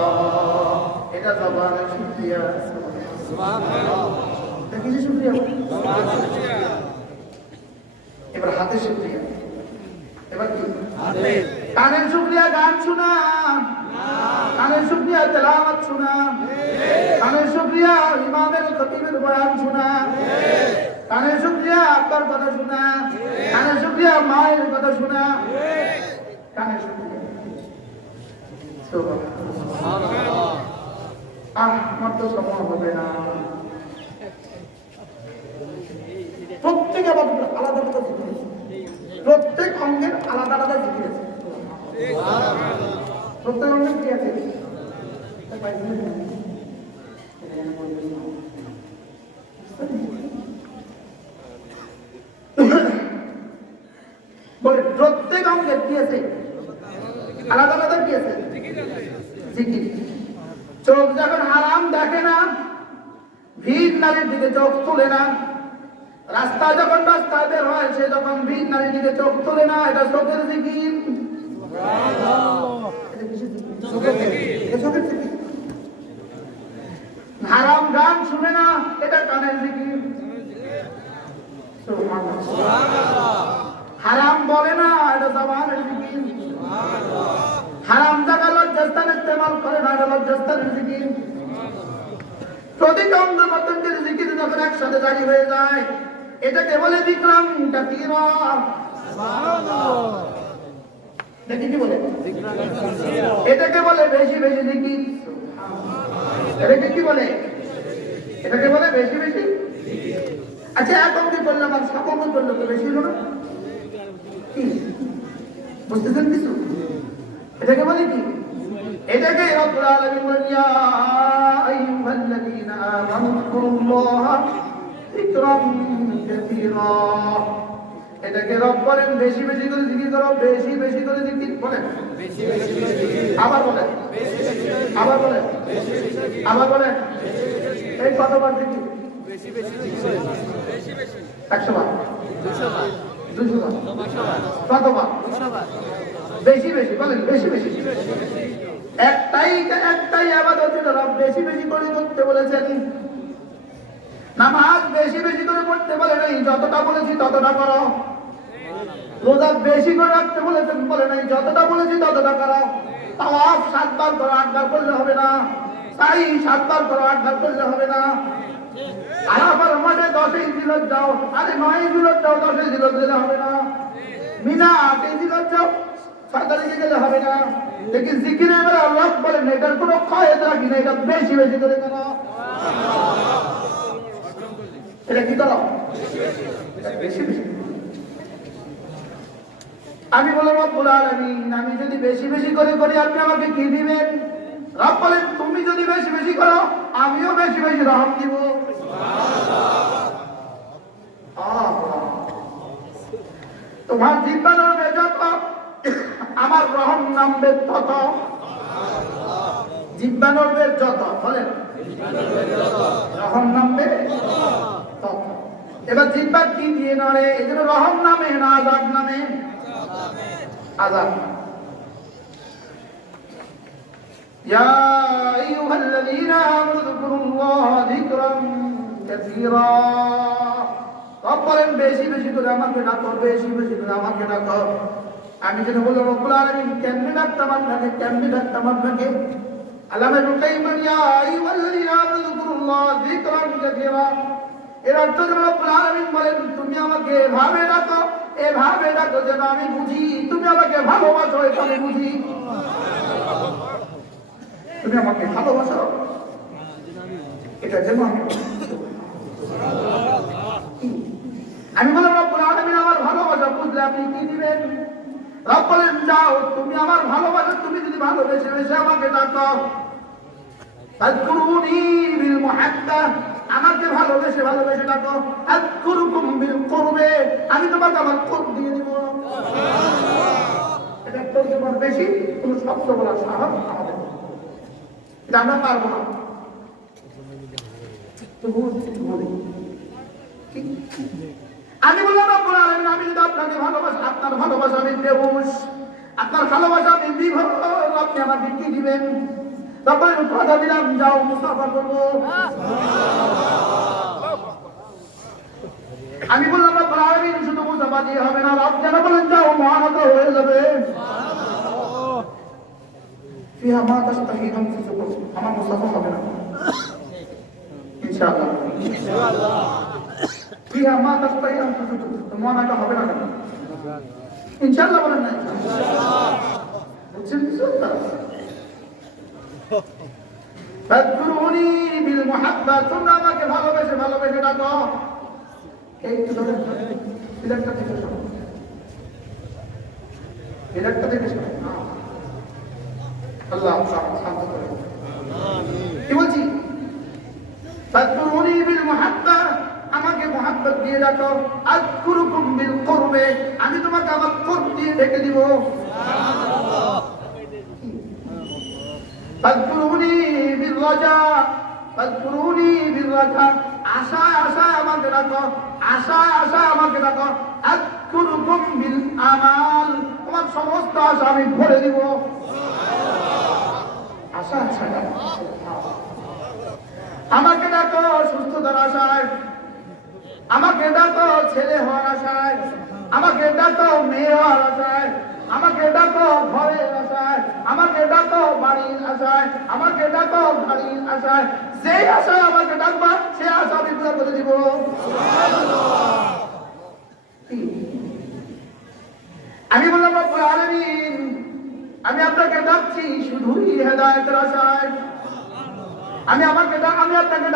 এটা জবানের শুকরিয়া। সুবহানাল্লাহ, এটা কি শুকরিয়া? এবার হাতের শুকরিয়া। এবার কি? কানের শুকরিয়া গান শোনা, কানের শুকরিয়া তেলাওয়াত শোনা, কানের শুকরিয়া ইমামের খতিবের বয়ান শোনা, কানের শুকরিয়া আব্বার কথা শোনা, কানের শুকরিয়া মায়ের কথা শোনা, কানের শুকরিয়া। সুবহানাল্লাহ। আমার তো সময় হবে না। প্রত্যেক আলাদা আলাদা জিকির আছে, প্রত্যেক অঙ্গের আলাদা আলাদা জিকির আছে। প্রত্যেক অঙ্গের কি আছে? বলে প্রত্যেক অঙ্গের কি আছে? আলাদা আলাদা কি আছে? জিকির। চোখ যখন হারাম দেখে না, ভিড় নারীর দিকে চোখ তুলে না, রাস্তায় যখন রাস্তায় বের হয় সে যখন ভিড় নারীর দিকে চোখ তুলে না, এটা চোখের জিকির। হারাম গান শুনে না, এটা কানের জিকির। হারাম বলে না, এটা জবানের জিকির। হারাম জায়গা লজ্জাস্থান ইস্তেমাল করে না, এটা লজ্জাস্থানের জিকির। প্রতিটা অঙ্গ প্রত্যঙ্গের জিকির যখন একসাথে জারি হয়ে যায়, এটাকে বলে যিকরান কাসীরা। দেখি কি বলে, এটাকে বলে বেশি বেশি জিকির। এটাকে কি বলে, এটাকে বলে বেশি বেশি। আচ্ছা এখন কি করলাম, আর সাপোর্ট করলো তো বেশি হলো না, কি বুঝতেছেন কিছু? এটাকে বলে কি, এটাকে রব্বুল আলামিন বলেন ইয়া আইয়ুহাল্লাযীনা আমানু যকুরুল্লাহা যিকরান কাসীরা। এটাকে রব বলেন বেশি বেশি করে জিকির করো, বেশি বেশি করে জিকির বলেন, বেশি বেশি করে জিকির। আবার বলেন, আবার বলেন, আবার বলেন। এই কতবার জিকির? বেশি বেশি জিকির। 100 বার, 200 বার, 200 বার, কতবার? 200 বার। বেশি বেশি বলেন, বেশি বেশি। একটাই ইবাদত যেটা রব বেশি বেশি করে করতে বলেছেন। নামাজ বেশি বেশি করে পড়তে বলে নাই, যতটা বলেছি ততটা করো। রোজা বেশি করে রাখতে বলেছেন, বলে নাই যতটা বলেছি ততটা করো। তাওয়াফ 7 বার করো, 8 বার করলে হবে না। সাই 7 বার করো, 8 বার করলে হবে না। আরাফার মাঠে 10 জিলহজ যাও, আরে 9 জিলহজ যাও, 10 জিলহজ গেলে হবে না। মিনা 8 জিলহজ যাও, 6 তারিখে গেলে হবে না। দেখি জিকিরের বেলা আল্লাহ বলেন এটার কোনো কয়েদ রাখি না, এটা বেশি বেশি করে করো। এটা কি করো, বেশি বেশি। আমি বললাম রব্বুল আলামিন আমি যদি বেশি বেশি করে করি আপনি আমাকে কি দিবেন? রব বলেন তুমি যদি বেশি বেশি করো আমিও বেশি বেশি রহম দিব। তোমার জিহ্বা নামবে যত আমার রহম নামবে তত। জিহ্বা নামবে যত, বলেন রহম নামবে তত। এবার জিহ্বা কি দিয়ে নড়ে? এজন্য রহম নামে না আযাব নামে? আযাব। ইয়া আইয়ুহাল্লাযীনা আমানু যকুরুল্লাহা যিকরান কাসীরা। রব বলেন বেশি বেশি করে আমাকে ডাকো, বেশি বেশি করে আমাকে ডাকো। আমি যেন বললাম রব্বুল আলামিন কেমনে ডাকতাম আপনাকে, কেমনে ডাকতাম আপনাকে? আল্লামা ইবনে কাইয়্যিম ইয়া আইয়ুহাল্লাযীনা আমানু যকুরুল্লাহা যিকরান কাসীরা। এর অর্থ রব্বুল আলামিন বলেন তুমি আমাকে এভাবে ডাকো, এভাবে ডাকো যেন আমি বুঝি তুমি আমাকে ভালোবাসো, এটা আমি বুঝি। তুমি আমাকে ভালোবাসো এটা যেন আমি বললাম রব্বুল আলামিন আমার ভালোবাসা বুঝলে আপনি কি দিবেন? রব বলেন যাও তুমি আমার ভালোবাসা, তুমি যদি ভালোবেসে বেশে আমাকে ডাকো। ফাযকুরুনি বিল মুহাব্বা, আমাকে ভালোবেসে ভালোবেসে ডাকো। আযকুরুকুম বিল কুরবে, আমি তোমাকে আমার কুরব দিয়ে দিব। এটা তোমার বেশি কোন শব্দ বলার সাহস আমাদের, এটা আমরা পারবো না। আমি বললাম রব্বুল আলামিন আমি যদি আপনাকে ভালোবাসি, আপনার ভালোবাসা আমি বেহুশ, আপনার ভালোবাসা আমি বিভোর, আপনি আমাকে কি দিবেন? তারপরে কথা দিলাম যাও মুসাফা করবো। আমি বললাম রব্বুল আলামিন শুধু মুসাফা দিয়ে হবে না, রব যেন বলেন যাও মহানতা হয়ে যাবে। ফিহা মা তাশতাহি আনফুসুকুম, আমার মুসাফা হবে না ইনশাআল্লাহ। ইনশাআল্লাহ ফিহা মা তাশতাহি আনফুসুকুম, মহানতা হবে না কেন? ইনশাআল্লাহ বলেন না ইনশাআল্লাহ। বুঝছেন কিছু? ফাযকুরুনি বিল মুহাব্বা, তোমরা আমাকে ভালোবেসে ভালোবেসে ডাকো। এই তো ধরেন সিলেক্টটা থেকে শোনো, সিলেক্টটা থেকে শোনো। আল্লাহ শান্ত করে কি বলছি? ফাযকুরুনি বিল মুহাব্বা, আমাকে মুহাব্বত দিয়ে ডাকো। আযকুরুকুম বিল কুরবে, আমি তোমাকে আমার কুরব দিয়ে ডেকে দিব। সুবহানাল্লাহ। ফাযকুরুনি বিল রাজা, ফাযকুরুনি বিল রাজা, আশায় আশায় আমাকে ডাকো, আশায় আশায় আমাকে ডাকো। আযকুরুকুম বিল আমাল, তোমার সমস্ত আশা আমি ভরে দিব। আশা আশা আমাকে ডাকো সুস্থতার আশায়, আমাকে ডাকো ছেলে হওয়ার আশায়, আমাকে ডাকো মেয়ে হওয়ার আশায়, আমাকে ডাকো ঘরের আশায়, আমাকে ডাকো বাড়ি গাড়ির আশায়, আমাকে ডাকো গাড়ির আশায়, যেই আশায় আমাকে ডাকবা সে আশা আমি পুরো করে দিব। আমি বললাম রব্বুল আলামিন, আমি আপনাকে ডাকছি শুধুই হেদায়েতের আশায়, আমি আপনাকে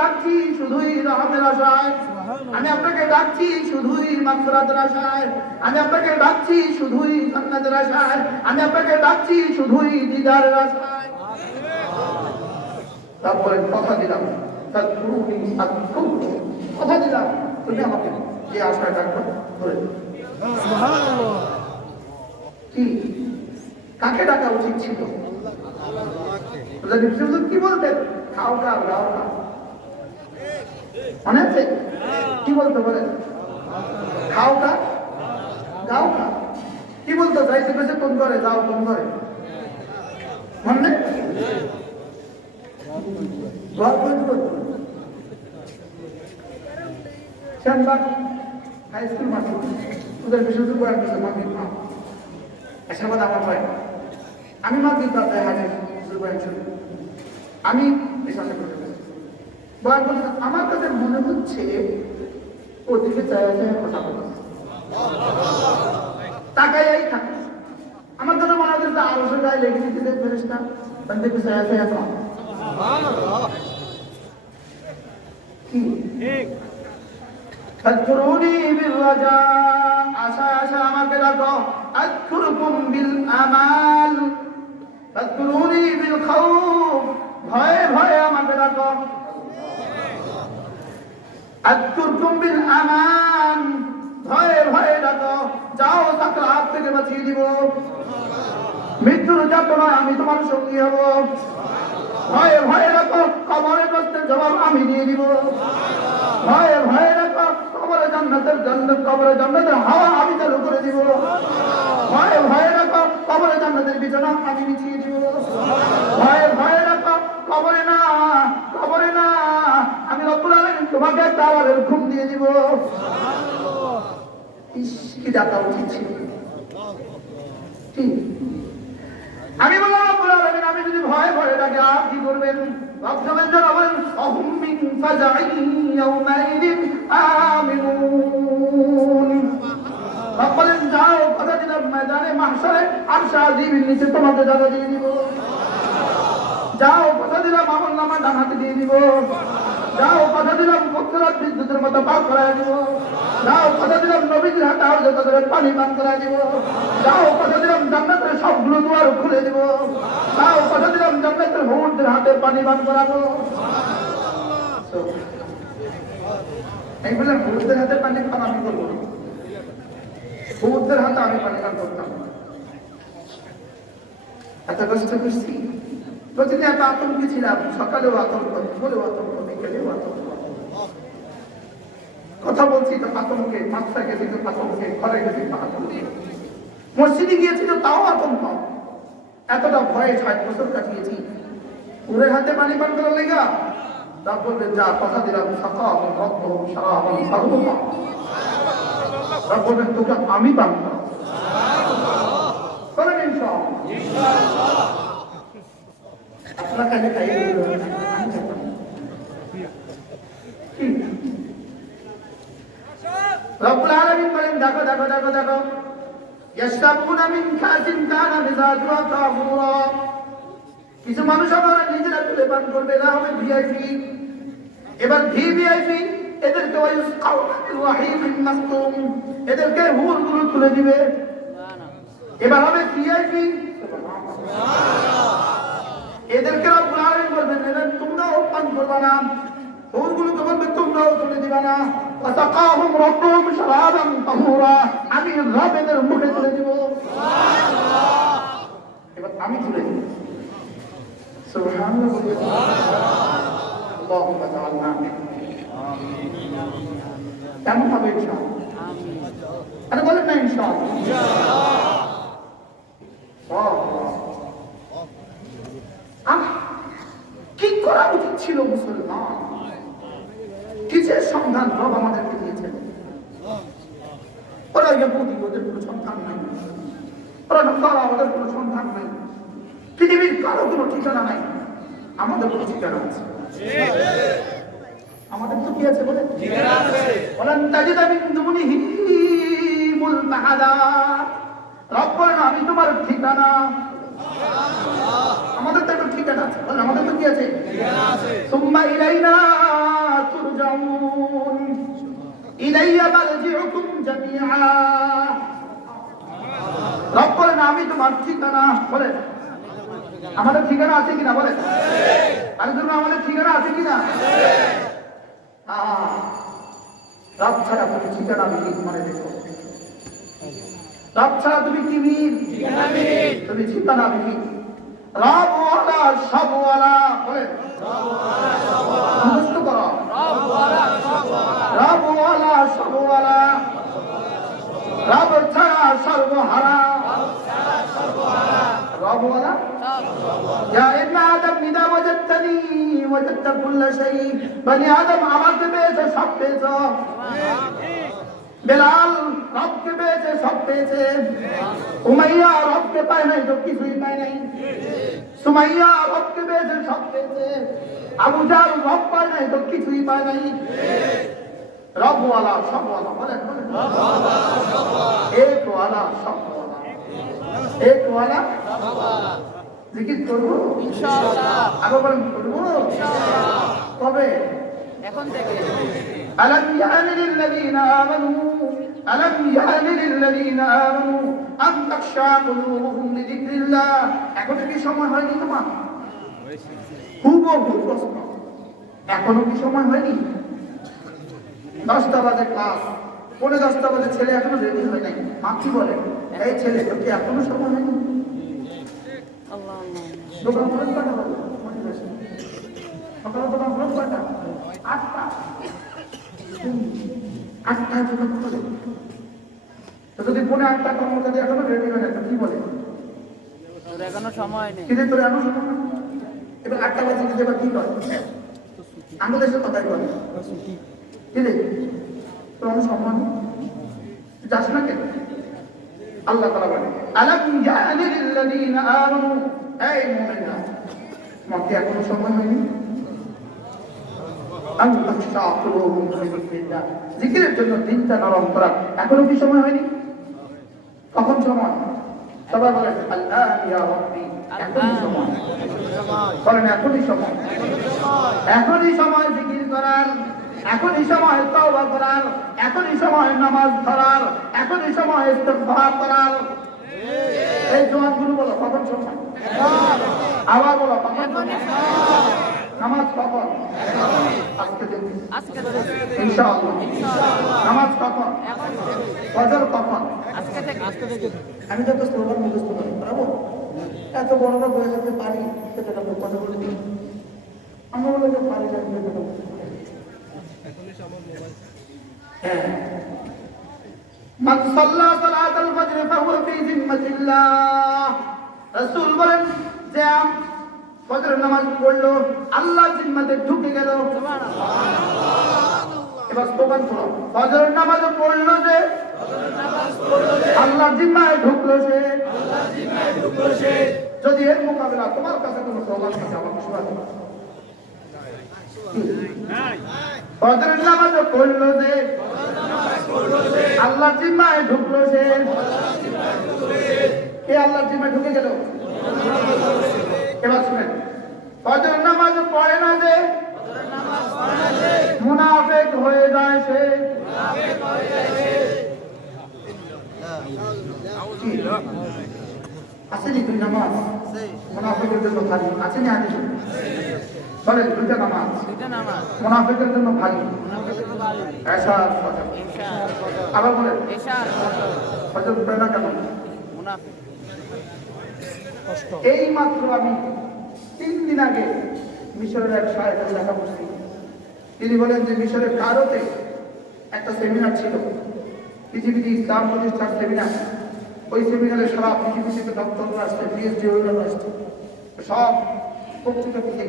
ডাকছি শুধুই রহমের আশায়, আমি আপনাকে ডাকছি শুধুই মাগফিরাতের আশায়, আমি আপনাকে ডাকছি শুধুই জান্নাতের আশায়, আমি আপনাকে ডাকছি শুধুই দিদারের আশায়। তারপরে কথা দিলাম, কথা দিলাম তুমি আমাকে যে আশায় ডাকবা করে দেবে। কি কাকে ডাকা উচিত ছিল? কি বলতেন? খাও খাও গাও খাও, মনে আছে? কি বলতে বলেন? খাও খা গাও খা। কি বলতো? যাইতে গেছে কোন করে যাও কোন করে, মনে হাই স্কুল মাঠে ওদের বেশি বয়ান করছে মাগরিব খাও। এসব আমার হয় আমি মাগরিব বাতায় হাজার বয়ান শুনি, আমি বিশ্বাস করে বয়ান করছি। আমার কাছে মনে হচ্ছে ওদিকে চায়া চায় কথা বলছে, তাকাই থাকে। আমার কাছে মনে হচ্ছে আরো সে গায়ে লেগে দিতে ফেরেশতা তাদেরকে চায়া চায় কম। কি ঠিক ফাজকুরুনি বিল রাজা, আশা আশা আমাকে ডাকো, আযকুরকুম বিল আমাল, ফাজকুরুনি বিল খাউফ, ভয়ে ভয়ে আমাকে ডাকো, আযকুরকুম বিল আমান, ভয়ে ভয়ে ডাকো, যাও সাকরাত থেকে বাঁচিয়ে দিব, মৃত্যুর যাতনায় আমি তোমার সঙ্গী হব, ভয়ে ভয়ে রাখো কবরের প্রশ্নের জবাব আমি দিয়ে দিব, ভয়ে ভয়ে রাখো কবরে জান্নাতের হাওয়া আমি চালু করে দিব, ভয়ে ভয়ে রাখো কবরে জান্নাতের বিছানা আমি বিছিয়ে দিব, ভয়ে ভয়ে রাখো কবরে না আমি রব্বুল আলামিন তোমাকে একটা আওয়াজের ঘুম দিয়ে দিব। কি ডাকা উচিত ছিল? আমি বললাম রব্বুল আলামিন, আমি যদি ভয়ে ভয়ে ডাকি আপনি কি করবেন? রব্বুল জানাবেন আহুম মিন ফাজাইন ইয়াউমাইদিন আমিনুন, রব্বুল যাও কথা দিলাম ময়দানে মাহশারে আরশ আজিমের নিচে তোমাকে জায়গা দিয়ে দিব, যাও কথা দিলাম আমলনামা ডান হাতে দিয়ে দিব, যাও কথা দিলাম মুক্তরাত বিদ্যুতের মতো পার করায় দিব, যাও কথা দিলাম নবীজির হাতে আর যতদের পানি পান করায় দিব, যাও কথা দিলাম জান্নাতের সবগুলো দুয়ার খুলে দিব, যাও কথা দিলাম জান্নাতের হুরদের হাতে পানি পান করাবো। এই বলে হুরদের হাতে পানি পান আমি করবো, হুরদের হাতে আমি পানি পান করতাম। এত কষ্ট করছি, প্রতিদিন এত আতঙ্কে ছিলাম, সকালেও আতঙ্ক, দুপুরেও আতঙ্ক, বিকেলেও আতঙ্ক, কথা বলছি তো আতঙ্কে, মাথা গেছি তো আতঙ্কে, ঘরে গেছি তো আতঙ্কে, মসজিদে গিয়েছি তো তাও আতঙ্ক। এতটা ভয়ে ৬০ বছর কাটিয়েছি। পুরের হাতে পানি পান করার লেগা তা বলবেন যা কথা দিলাম তা বলবেন তোকে আমি পান করেন ইনশাআল্লাহ। আপনার কাছে তাই রব্বুল আলামিন বলেন দেখো দেখো দেখো দেখো ইয়াশরাবুনা মিন কাসিন কানা মিজাজুহা কাফুরা, কিছু মানুষ আমরা নিজেরা তুলে পান করবে, না হবে ভিআইপি। এবার ভিআইপি এদেরকে ওয়ায়ুসকাউনা বিল ওয়াহিদিন মাসতুম, এদেরকে হুরগুলো তুলে দিবে। এবার হবে ভিআইপি, এদেরকে রব্বুল আলামিন বলবেন এদের তোমরাও পান করবে না, হুরগুলোকে বলবে তোমরাও তুলে দিবে না। ওয়াসাকাহুম রাব্বুহুম শারাবান তাহুরা, আমি রব এদের মুখে তুলে দিব, সুবহানাল্লাহ। এবার আমি তুলে দিব, সুবহানাল্লাহ। আল্লাহুম্মা জাআলনা আমিন। কেমন হবে ইনশাআল্লাহ? আরে বলেন না ইনশাআল্লাহ। কি করা উচিত ছিল মুসলমান? কিসের সন্ধান রব আমাদেরকে দিয়েছেন? ওরা ইহুদি, ওদের কোনো সন্ধান নাই, ওরা নাসারা, ওদের কোনো সন্ধান নাই। পৃথিবীর কারো কোনো ঠিকানা নাই, আমাদের কোনো ঠিকানা আছে। আমাদের তো কি আছে বলেন? ঠিকানা আছে। বলেন তাজিদা মিন দুনিহি মুলতাহাদা। রব বলেন আমি তোমার ঠিকানা। আমাদের তো একটা ঠিকানা আছে। বলেন আমাদের তো কি আছে? ঠিকানা আছে। সুম্মা ইলাইনা তুরজাউন ইলাইয়া মারজিউকুম জামিআ। রব বলেন আমি তোমার ঠিকানা। বলেন আমাদের ঠিকানা আছে কিনা? বলেন আরে ধরুন আমাদের ঠিকানা আছে কিনা? রব ছাড়া তুমি ঠিকানা বিহীন, মনে দেখো। রব ছাড়া তুমি কি বিহীন? তুমি ঠিকানা বিহীন। রবওয়ালা সবওয়ালা। বলেন মুখস্থ করো। রবওয়ালা সবওয়ালা। রব ছাড়া সর্বহারা। রবওয়ালা ইয়া ইবনে আদম ইদা ওয়াজাদতানি ওয়াজাদতা কুল্লা শাই। বনি আদম আমাকে পেয়েছে, সব পেয়েছো। বেলাল রবকে পেয়েছে, সব পেয়েছে। উমাইয়া রবকে পায় নাই তো কিছুই পায় নাই। সুমাইয়া রবকে পেয়েছে, সব পেয়েছে। আবু জাহল রব পায় নাই তো কিছুই পায় নাই। রবওয়ালা সবওয়ালা। বলেন একওয়ালা সবওয়ালা। একওয়ালা জিকির করবো ইনশাআল্লাহ। আরো বলেন করবো ইনশাআল্লাহ। কবে? এখন থেকে। ألم يأن للذين آمنوا أن تخشع قلوبهم لذكر الله। এখনো কি সময় হয়নি তোমার? হুবহু প্রশ্ন, এখনো কি সময় হয়নি? 10টা বাজে ক্লাস, 10:45 বাজে ছেলে এখনো রেডি হয় নাই। মা কি বলে, এই ছেলে তোর কি এখনো সময় হয়নি? দোকান খোলেন কটা বাজে? সকালে দোকান খোলেন কটা? 8টা। 8টায় দোকান খোলে। তো যদি 8:45 কর্মচারী এখনো রেডি হয় না, তো কি বলে? তোর এখনো সময় নেই। কিন্তু তোর এখনো সময় নেই। এবার 8টা বাজে যদি এবার কি করে? আমাদের দেশের কথাই বলে কি রে তোর এখনো সময় নেই, যাস না কেন? আল্লাহ তাআলা বলে আলাম ইয়ানি লিল্লাযীনা আমানু। এই মুমিনরা, তোমার কি এখনো সময় হয়নি? জিকিরের জন্য দিনটা নরম করা এখনো কি সময় হয়নি? কখন সময়? সবাই বলেন আল্লাহ ইয়া রাব্বি। এখনই সময়। বলেন এখনই সময়। এখনই সময় জিকির করার, এখনই সময় তওবা করার, এখনই সময় নামাজ ধরার, এখনই সময় ইস্তিগফার করার। এই জোয়ানগুলো বলো কখন সময়? আবার বলো কখন সময়? নামাজ কখন? আজকে ইনশাআল্লাহ। নামাজ কখন? ফজর কখন? আমি যত স্লোগান মুখস্থ করি পারবো, এত বড়রা বয়ে যেতে পারি, সেটা কথা বলে দিই। আমরা বলে পারি না। মান সাল্লা সালাতাল ফজর ফাহুয়া ফি জিম্মাতিল্লাহ। রাসূল বলেন যে ফজর নামাজ পড়লো, আল্লাহর জিম্মাতে ঢুকে গেল। এবার স্লোগান করো, ফজর নামাজ পড়লো যে আল্লাহর জিম্মায় ঢুকলো সে। যদি এর মোকাবেলা তোমার কাছে কোনো স্লোগান থাকে আমাকে শোনাতে পারো। ফজর নামাজ পড়লো যে আল্লাহর জিম্মায় ঢুকলো সে। কে আল্লাহর জিম্মায় ঢুকে গেল? এবার শুনেন, ফজর নামাজ পড়ে না যে মুনাফিক হয়ে যায় সে। আসেনি দুই নামাজ মুনাফিকের জন্য ভারী, আসেনি? আগে বলেন দুইটা নামাজ মুনাফিকের জন্য ভারী। এশা ফজর। আবার বলেন ফজর পড়ে না কেন? এই মাত্র আমি 3 দিন আগে মিশরের এক সাহেবের দেখা করছি। তিনি বলেন যে মিশরের কায়রোতে একটা সেমিনার ছিল, পৃথিবীতে ইসলাম প্রতিষ্ঠার সেমিনার। ওই সেমিনারে সারা পৃথিবী থেকে ডক্টররা আসছে, পিএইচডি হোল্ডার আসছে, সব পত্রিকা থেকে।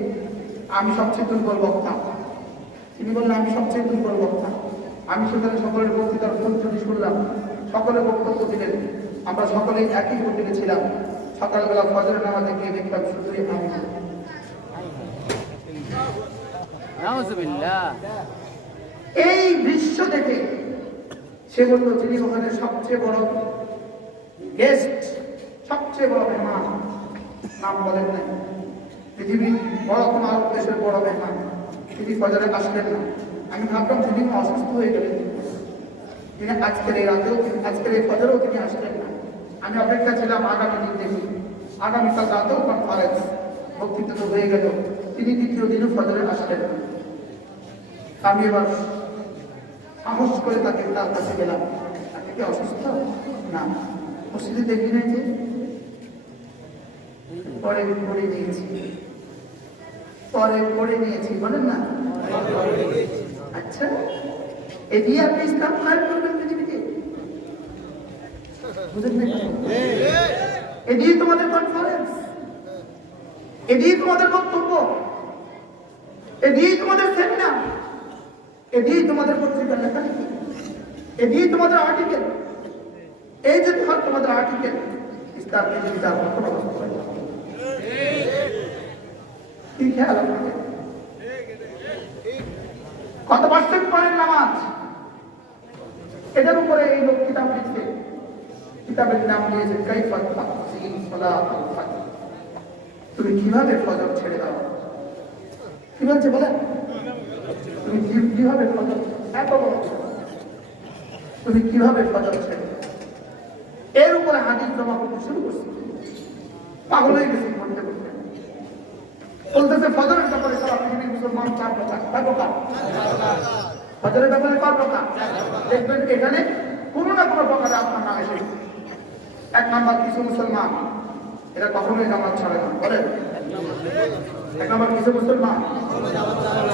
আমি সবচেয়ে দুর্বল বক্তা। তিনি বললেন আমি সবচেয়ে দুর্বল বক্তা। আমি সেখানে সকলের বক্তৃতার প্রতিশ্রুতি শুনলাম, সকলে বক্তব্য দিলেন। আমরা সকলেই একই হোটেলে ছিলাম, সকালবেলা ফজরের নামাজে গিয়ে দেখলাম শুধুই আমি। এই দৃশ্য দেখে সে বলল, যিনি ওখানে সবচেয়ে বড় গেস্ট, সবচেয়ে বড় মেহমান, নাম বলেন নাই, পৃথিবীর বড় কোন আরব দেশের বড় মেহমান, তিনি ফজরে আসলেন না। আমি ভাবলাম তিনি অসুস্থ হয়ে গেলেন, তিনি আজকের এই রাতেও, আজকের এই ফজরেও তিনি আসলেন না। আমি অপেক্ষা ছিলাম আগামী দিন দেখি, আগামীকাল রাতেও কনফারেন্স বক্তৃতা তো হয়ে গেল, তিনি দ্বিতীয় দিনও ফজরে আসলেন না। আমি এবার সাহস করে তাকে তার কাছে গেলাম, তাকে কি অসুস্থ না, মসজিদে দেখি নাই যে, পরে পড়ে নিয়েছি, পরে পড়ে নিয়েছি, বলেন না? আচ্ছা, এ দিয়ে আপনি ইসলাম ফায়ার করবেন পৃথিবীতে? বুঝেন না? এ দিয়ে তোমাদের কনফারেন্স, এ দিয়ে তোমাদের বক্তব্য, এ দিয়ে তোমাদের সেমিনার, এ দিয়ে তোমাদের পত্রিকার লেখালেখি, এ দিয়ে তোমাদের আর্টিকেল। এই যে তোমাদের আর্টিকেল, ইসলাম যদি তার কি খেয়াল আপনাদের? কত পার্সেন্ট পড়েন নামাজ? এটার উপরে এই লোক কিতাব লিখছে, কিতাবের নাম দিয়েছে কাইফা তাফসীর সালাতুল ফজর। তুমি কিভাবে ফজর ছেড়ে দাও? কি বলছে বলেন? তুমি কিভাবে ফজর, এত বড় তুমি কিভাবে ফজর ছেড়ে দাও? এর উপরে হাদিস জমা করতে শুরু করছে, পাগল হয়ে গেছে বলতে বলতে। বলতেছে ফজরের ব্যাপারে সারা পৃথিবীর মুসলমান 4 প্রকার। কয় প্রকার? ফজরের ব্যাপারে 4 প্রকার। দেখবেন এখানে কোনো না কোনো প্রকারে আপনার নাম এসে। 1 নাম্বার, কিছু মুসলমান এরা কখনোই জামাত ছাড়ে না, বলেন? 1 নাম্বার, কিছু মুসলমান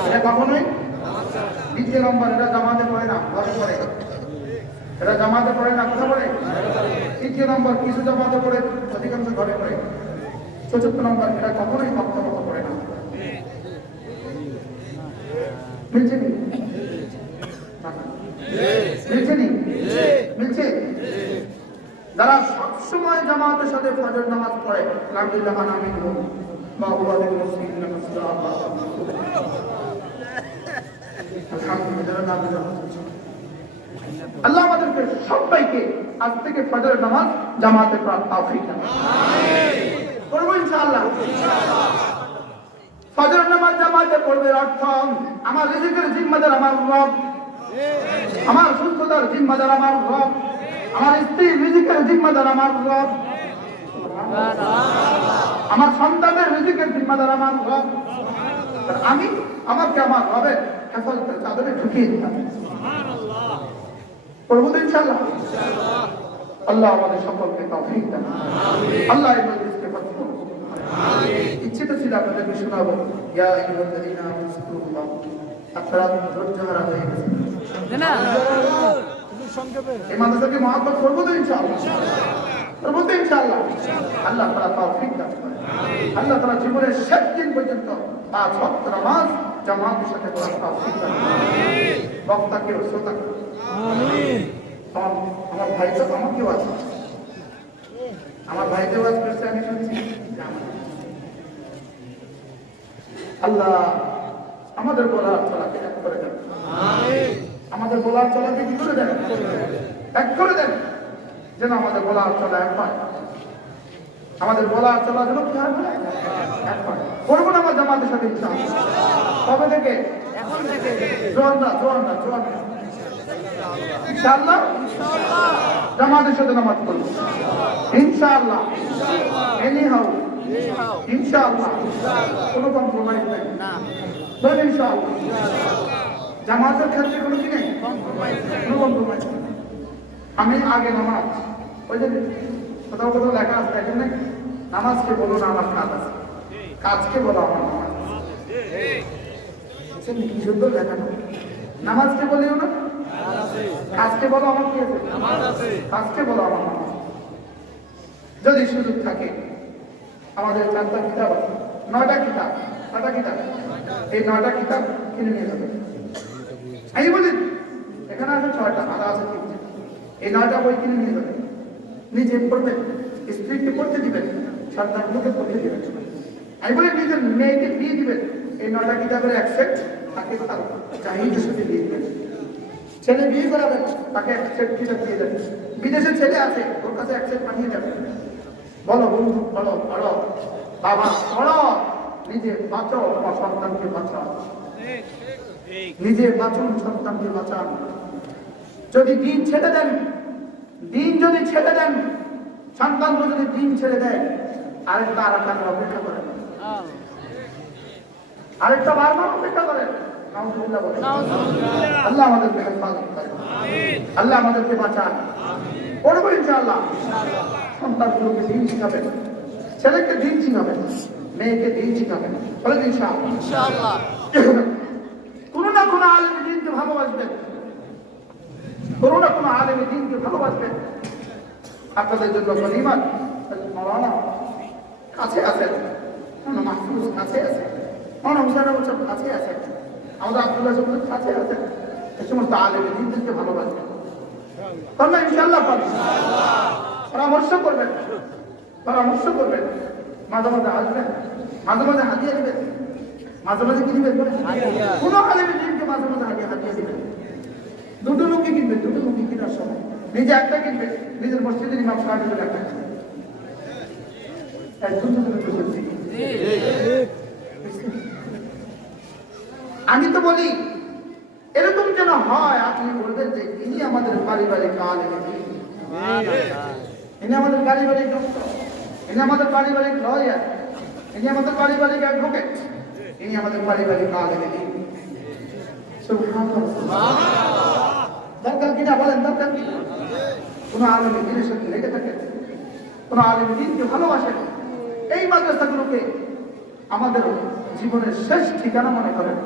এরা কখনোই। 2 নম্বর, এরা জামাতে পড়ে না, ঘরে পড়ে। এরা জামাতে পড়ে না, কোথায় পড়ে? 3 নম্বর, কিছু জামাতে পড়ে, অধিকাংশ ঘরে পড়ে। 4 নম্বর, এরা কখনোই বক্তব্য করে না। মিলছে নি? মিলছে নি? মিলছে? যারা সবসময় জামাতের সাথে ফজর নামাজ পড়ে, আলহামদুলিল্লাহ আমিন মা ওয়ালিদ মুসলিমিন আলহামদুলিল্লাহ। আল্লাহ আমাদেরকে সবাইকে আজ থেকে ফজরের নামাজ জামাতে পড়ার তৌফিক দান। করব ইনশাআল্লাহ। ফজরের নামাজ জামাতে পড়বে অর্থ আমার রিজিকের জিম্মাদার আমার রব, আমার সুস্থতার জিম্মাদার আমার রব, আমার স্ত্রীর রিজিকের জিম্মাদার আমার রব, আমার সন্তানের রিজিকের জিম্মাদার আমার রব। আমি আমাকে আমার রবের হেফাজতের চাদরে ঢুকিয়ে দিলাম। করব তো ইনশাআল্লাহ। আল্লাহ আমাদের সকলকে তৌফিক দান। আল্লাহ এই মজলিসকে কবুল করুন। ইচ্ছে তো ছিল আপনাদেরকে শোনাবো, ইয়া আইয়ুহাল্লাযীনা আমানু যকুরুল্লাহ। আপনারা ধৈর্য হারা হয়ে গেছেন না? এই মাদ্রাসাকে মহব্বত করবো তো ইনশাআল্লাহ। করবো তো ইনশাআল্লাহ। আল্লাহ তাআলা তৌফিক দান করেন। আল্লাহ তাআলা জীবনের শেষ দিন পর্যন্ত 5 ওয়াক্ত নামাজ জামাতের সাথে পড়ার তৌফিক দান করেন। বক্তাকে ও শ্রোতাকে আমিন। আমার ভাই তো আমাকেও আছে, আমার ভাইকে ওয়াজ করছে, আমি শুনছি। আল্লাহ আমাদের বলার চলাকে এক করে দেন, আমাদের বলার চলাকে কি করে দেন? এক করে দেন, যেন আমাদের বলার চলা এক হয়। আমাদের বলার চলা যেন কি হয়? এক হয়। করবো না আমার জামাতের সাথে ইনশাআল্লাহ। কবে থেকে? এখন থেকে। জোয়ানরা জোয়ানরা জোয়ানরা ইনশাআল্লাহ জামাতের সাথে নামাজ পড়ব ইনশাআল্লাহ। এনি হাউ ইনশাআল্লাহ, কোনো কম্প্রোমাইজ নেই না, বলেন ইনশাআল্লাহ। জামাতের ক্ষেত্রে কোনো কি নেই, কোনো কম্প্রোমাইজ নেই। আমি আগে নামাজ, ওই যে কোথাও কোথাও লেখা আছে, দেখেন না, নামাজকে বলো না আমার কাজ আছে, কাজকে বলো আমার নামাজ আছে। কি সুন্দর লেখানো, নামাজকে বলিও না, কাজকে বলো আমার কি আছে, কাজকে বলো আমার নামাজ। যদি সুযোগ থাকে, আমাদের 4টা কিতাব আছে, 9টা কিতাব, 9টা কিতাব, এই 9টা কিতাব কিনে নিয়ে যাবে। আমি বলি এখানে আছে 6টা, আর আছে 3টা। এই 9টা বই কিনে নিয়ে যাবে, নিজে পড়বেন, স্ত্রীকে পড়তে দিবেন, সন্তানগুলোকে পড়িয়ে দিবেন। আমি বলি নিজের মেয়েকে বিয়ে দিবেন, এই 9টা কিতাবের অ্যাকসেপ্ট তাকে তার জাহিদের সাথে দিয়ে দিবেন। ছেলে বিয়ে করাবেন, তাকে অ্যাকসেপ্ট কিতাব দিয়ে দেবেন। বিদেশে ছেলে আছে, ওর কাছে অ্যাকসেপ্ট পাঠিয়ে যাবেন। বলো বন্ধু, পড়ো পড়ো, বাবা পড়ো, নিজে বাঁচো, তোমার সন্তানকে বাঁচাও। নিজে বাঁচুন, সন্তানকে বাঁচান। যদি দিন ছেড়ে দেন, দিন যদি ছেড়ে দেন, সন্তানগুলো যদি দিন ছেড়ে দেয়, আরেকটা আরাকান অপেক্ষা করেন, আরেকটা বারবার অপেক্ষা করেন। আল্লাহ আমাদেরকে হেফাজত করেন, আল্লাহ আমাদেরকে বাঁচান। পড়বো ইনশাআল্লাহ। সন্তানগুলোকে দিন শিখাবেন, ছেলেকে দিন শিখাবেন, মেয়েকে দিন শিখাবেন। বলেন ইনশাআল্লাহ। কোনো না কোনো আলেমী দিনকে ভালোবাসবেন, কোনো না কোনো আলেমী দিনকে ভালোবাসবেন। আপনাদের জন্য গনিমত, মাওলানা কাছে আছেন, মাহফুজ কাছে আছে, মাওলানা হুসাইন বলছেন কাছে আছে, আমাদের আব্দুল্লাহ সাহেব কাছে আছেন। এই সমস্ত আলেমী দিনকে ভালোবাসবেন। তাহলে ইনশাআল্লাহ পরামর্শ করবেন, পরামর্শ করবেন, মাঝে মাঝে আসবেন, মাঝে মাঝে হাতিয়ে দেবেন, মাঝে মাঝে কি দিবেন? কোন আলেমী দিনকে মাঝে মাঝে হাতিয়ে দিবেন। দুটো লুঙ্গি কিনবেন, দুটো লুঙ্গি কেনার সময় নিজে একটা কিনবেন, নিজের মসজিদের ইমাম সাহেবের জন্য একটা কিনবেন। আমি তো বলি এরকম যেন হয়, আপনি বলবেন যে ইনি আমাদের পারিবারিক আলেমী দিন, ইনি আমাদের পারিবারিক ডক্টর, ইনি আমাদের পারিবারিক লয়ার, ইনি আমাদের পারিবারিক অ্যাডভোকেট, ইনি আমাদের পারিবারিক আলেমী দিন। দরকার কিনা বলেন? দরকার কিনা? কোন আলেমী দিনের সাথে লেগে থাকেন, কোন আলেমী দিনকে ভালোবাসেন, এই মাদ্রাসাগুলোকে আমাদের জীবনের শেষ ঠিকানা মনে করেন।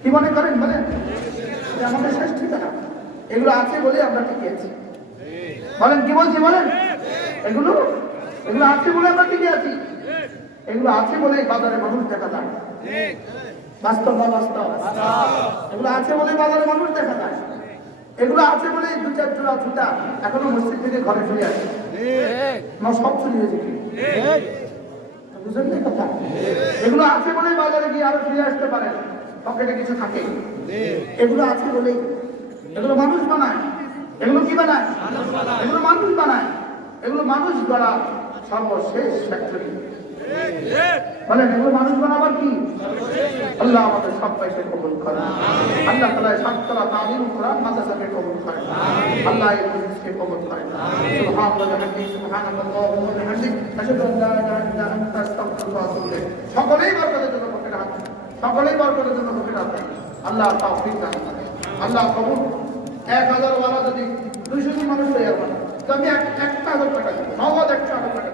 কি মনে করেন বলেন? আমাদের শেষ ঠিকানা। এগুলো আছে বলে আমরা টিকে আছি। বলেন কি বলছি বলেন? এগুলো আছে বলে আমরা টিকে আছি। এগুলো আছে বলে বাজারে মানুষ দেখা যায়। বাস্তব বা বাস্তব? এগুলো আছে বলে বাজারে মানুষ দেখা যায়। এগুলো আছে বলে 2-4 জোড়া জুতা এখনো মসজিদ থেকে ঘরে ফিরে আসে। সব চুরি হয়েছে। বুঝলেন কথা? এগুলো আছে বলে বাজারে গিয়ে আরো ফিরে আসতে পারে, পকেটে কিছু থাকে। এগুলো আছে বলেই এগুলো মানুষ বানায়। এগুলো কি বানায়? এগুলো মানুষ বানায়। এগুলো মানুষ গড়া সর্বশেষ ফ্যাক্টরি। বলেন এগুলো মানুষ বানাবার কি? আল্লাহ আমাদের সবাইকে কবুল করেন। আল্লাহ তাআলা সাততলা তালিম কোরআন মাদ্রাসাকে কবুল করেন। আল্লাহ এই মজলিসকে কবুল করেন। সুবহানাল্লাহি সুবহানাল্লাহি ওয়া বিহামদিহি আশহাদু আন লা ইলাহা ইল্লা আনতা আস্তাগফিরুকা ওয়া আতুবু ইলাইক। সকলেই বরকতের জন্য পকেটে হাত, সকলেই বরকতের জন্য পকেটে হাত। আল্লাহ তাওফিক দান করেন, আল্লাহ কবুল। 1000 ওয়ালা যদি 200 জন মানুষ হয়ে যাবে, তো আমি 1000 টাকা দিব, নগদ 1000 টাকা।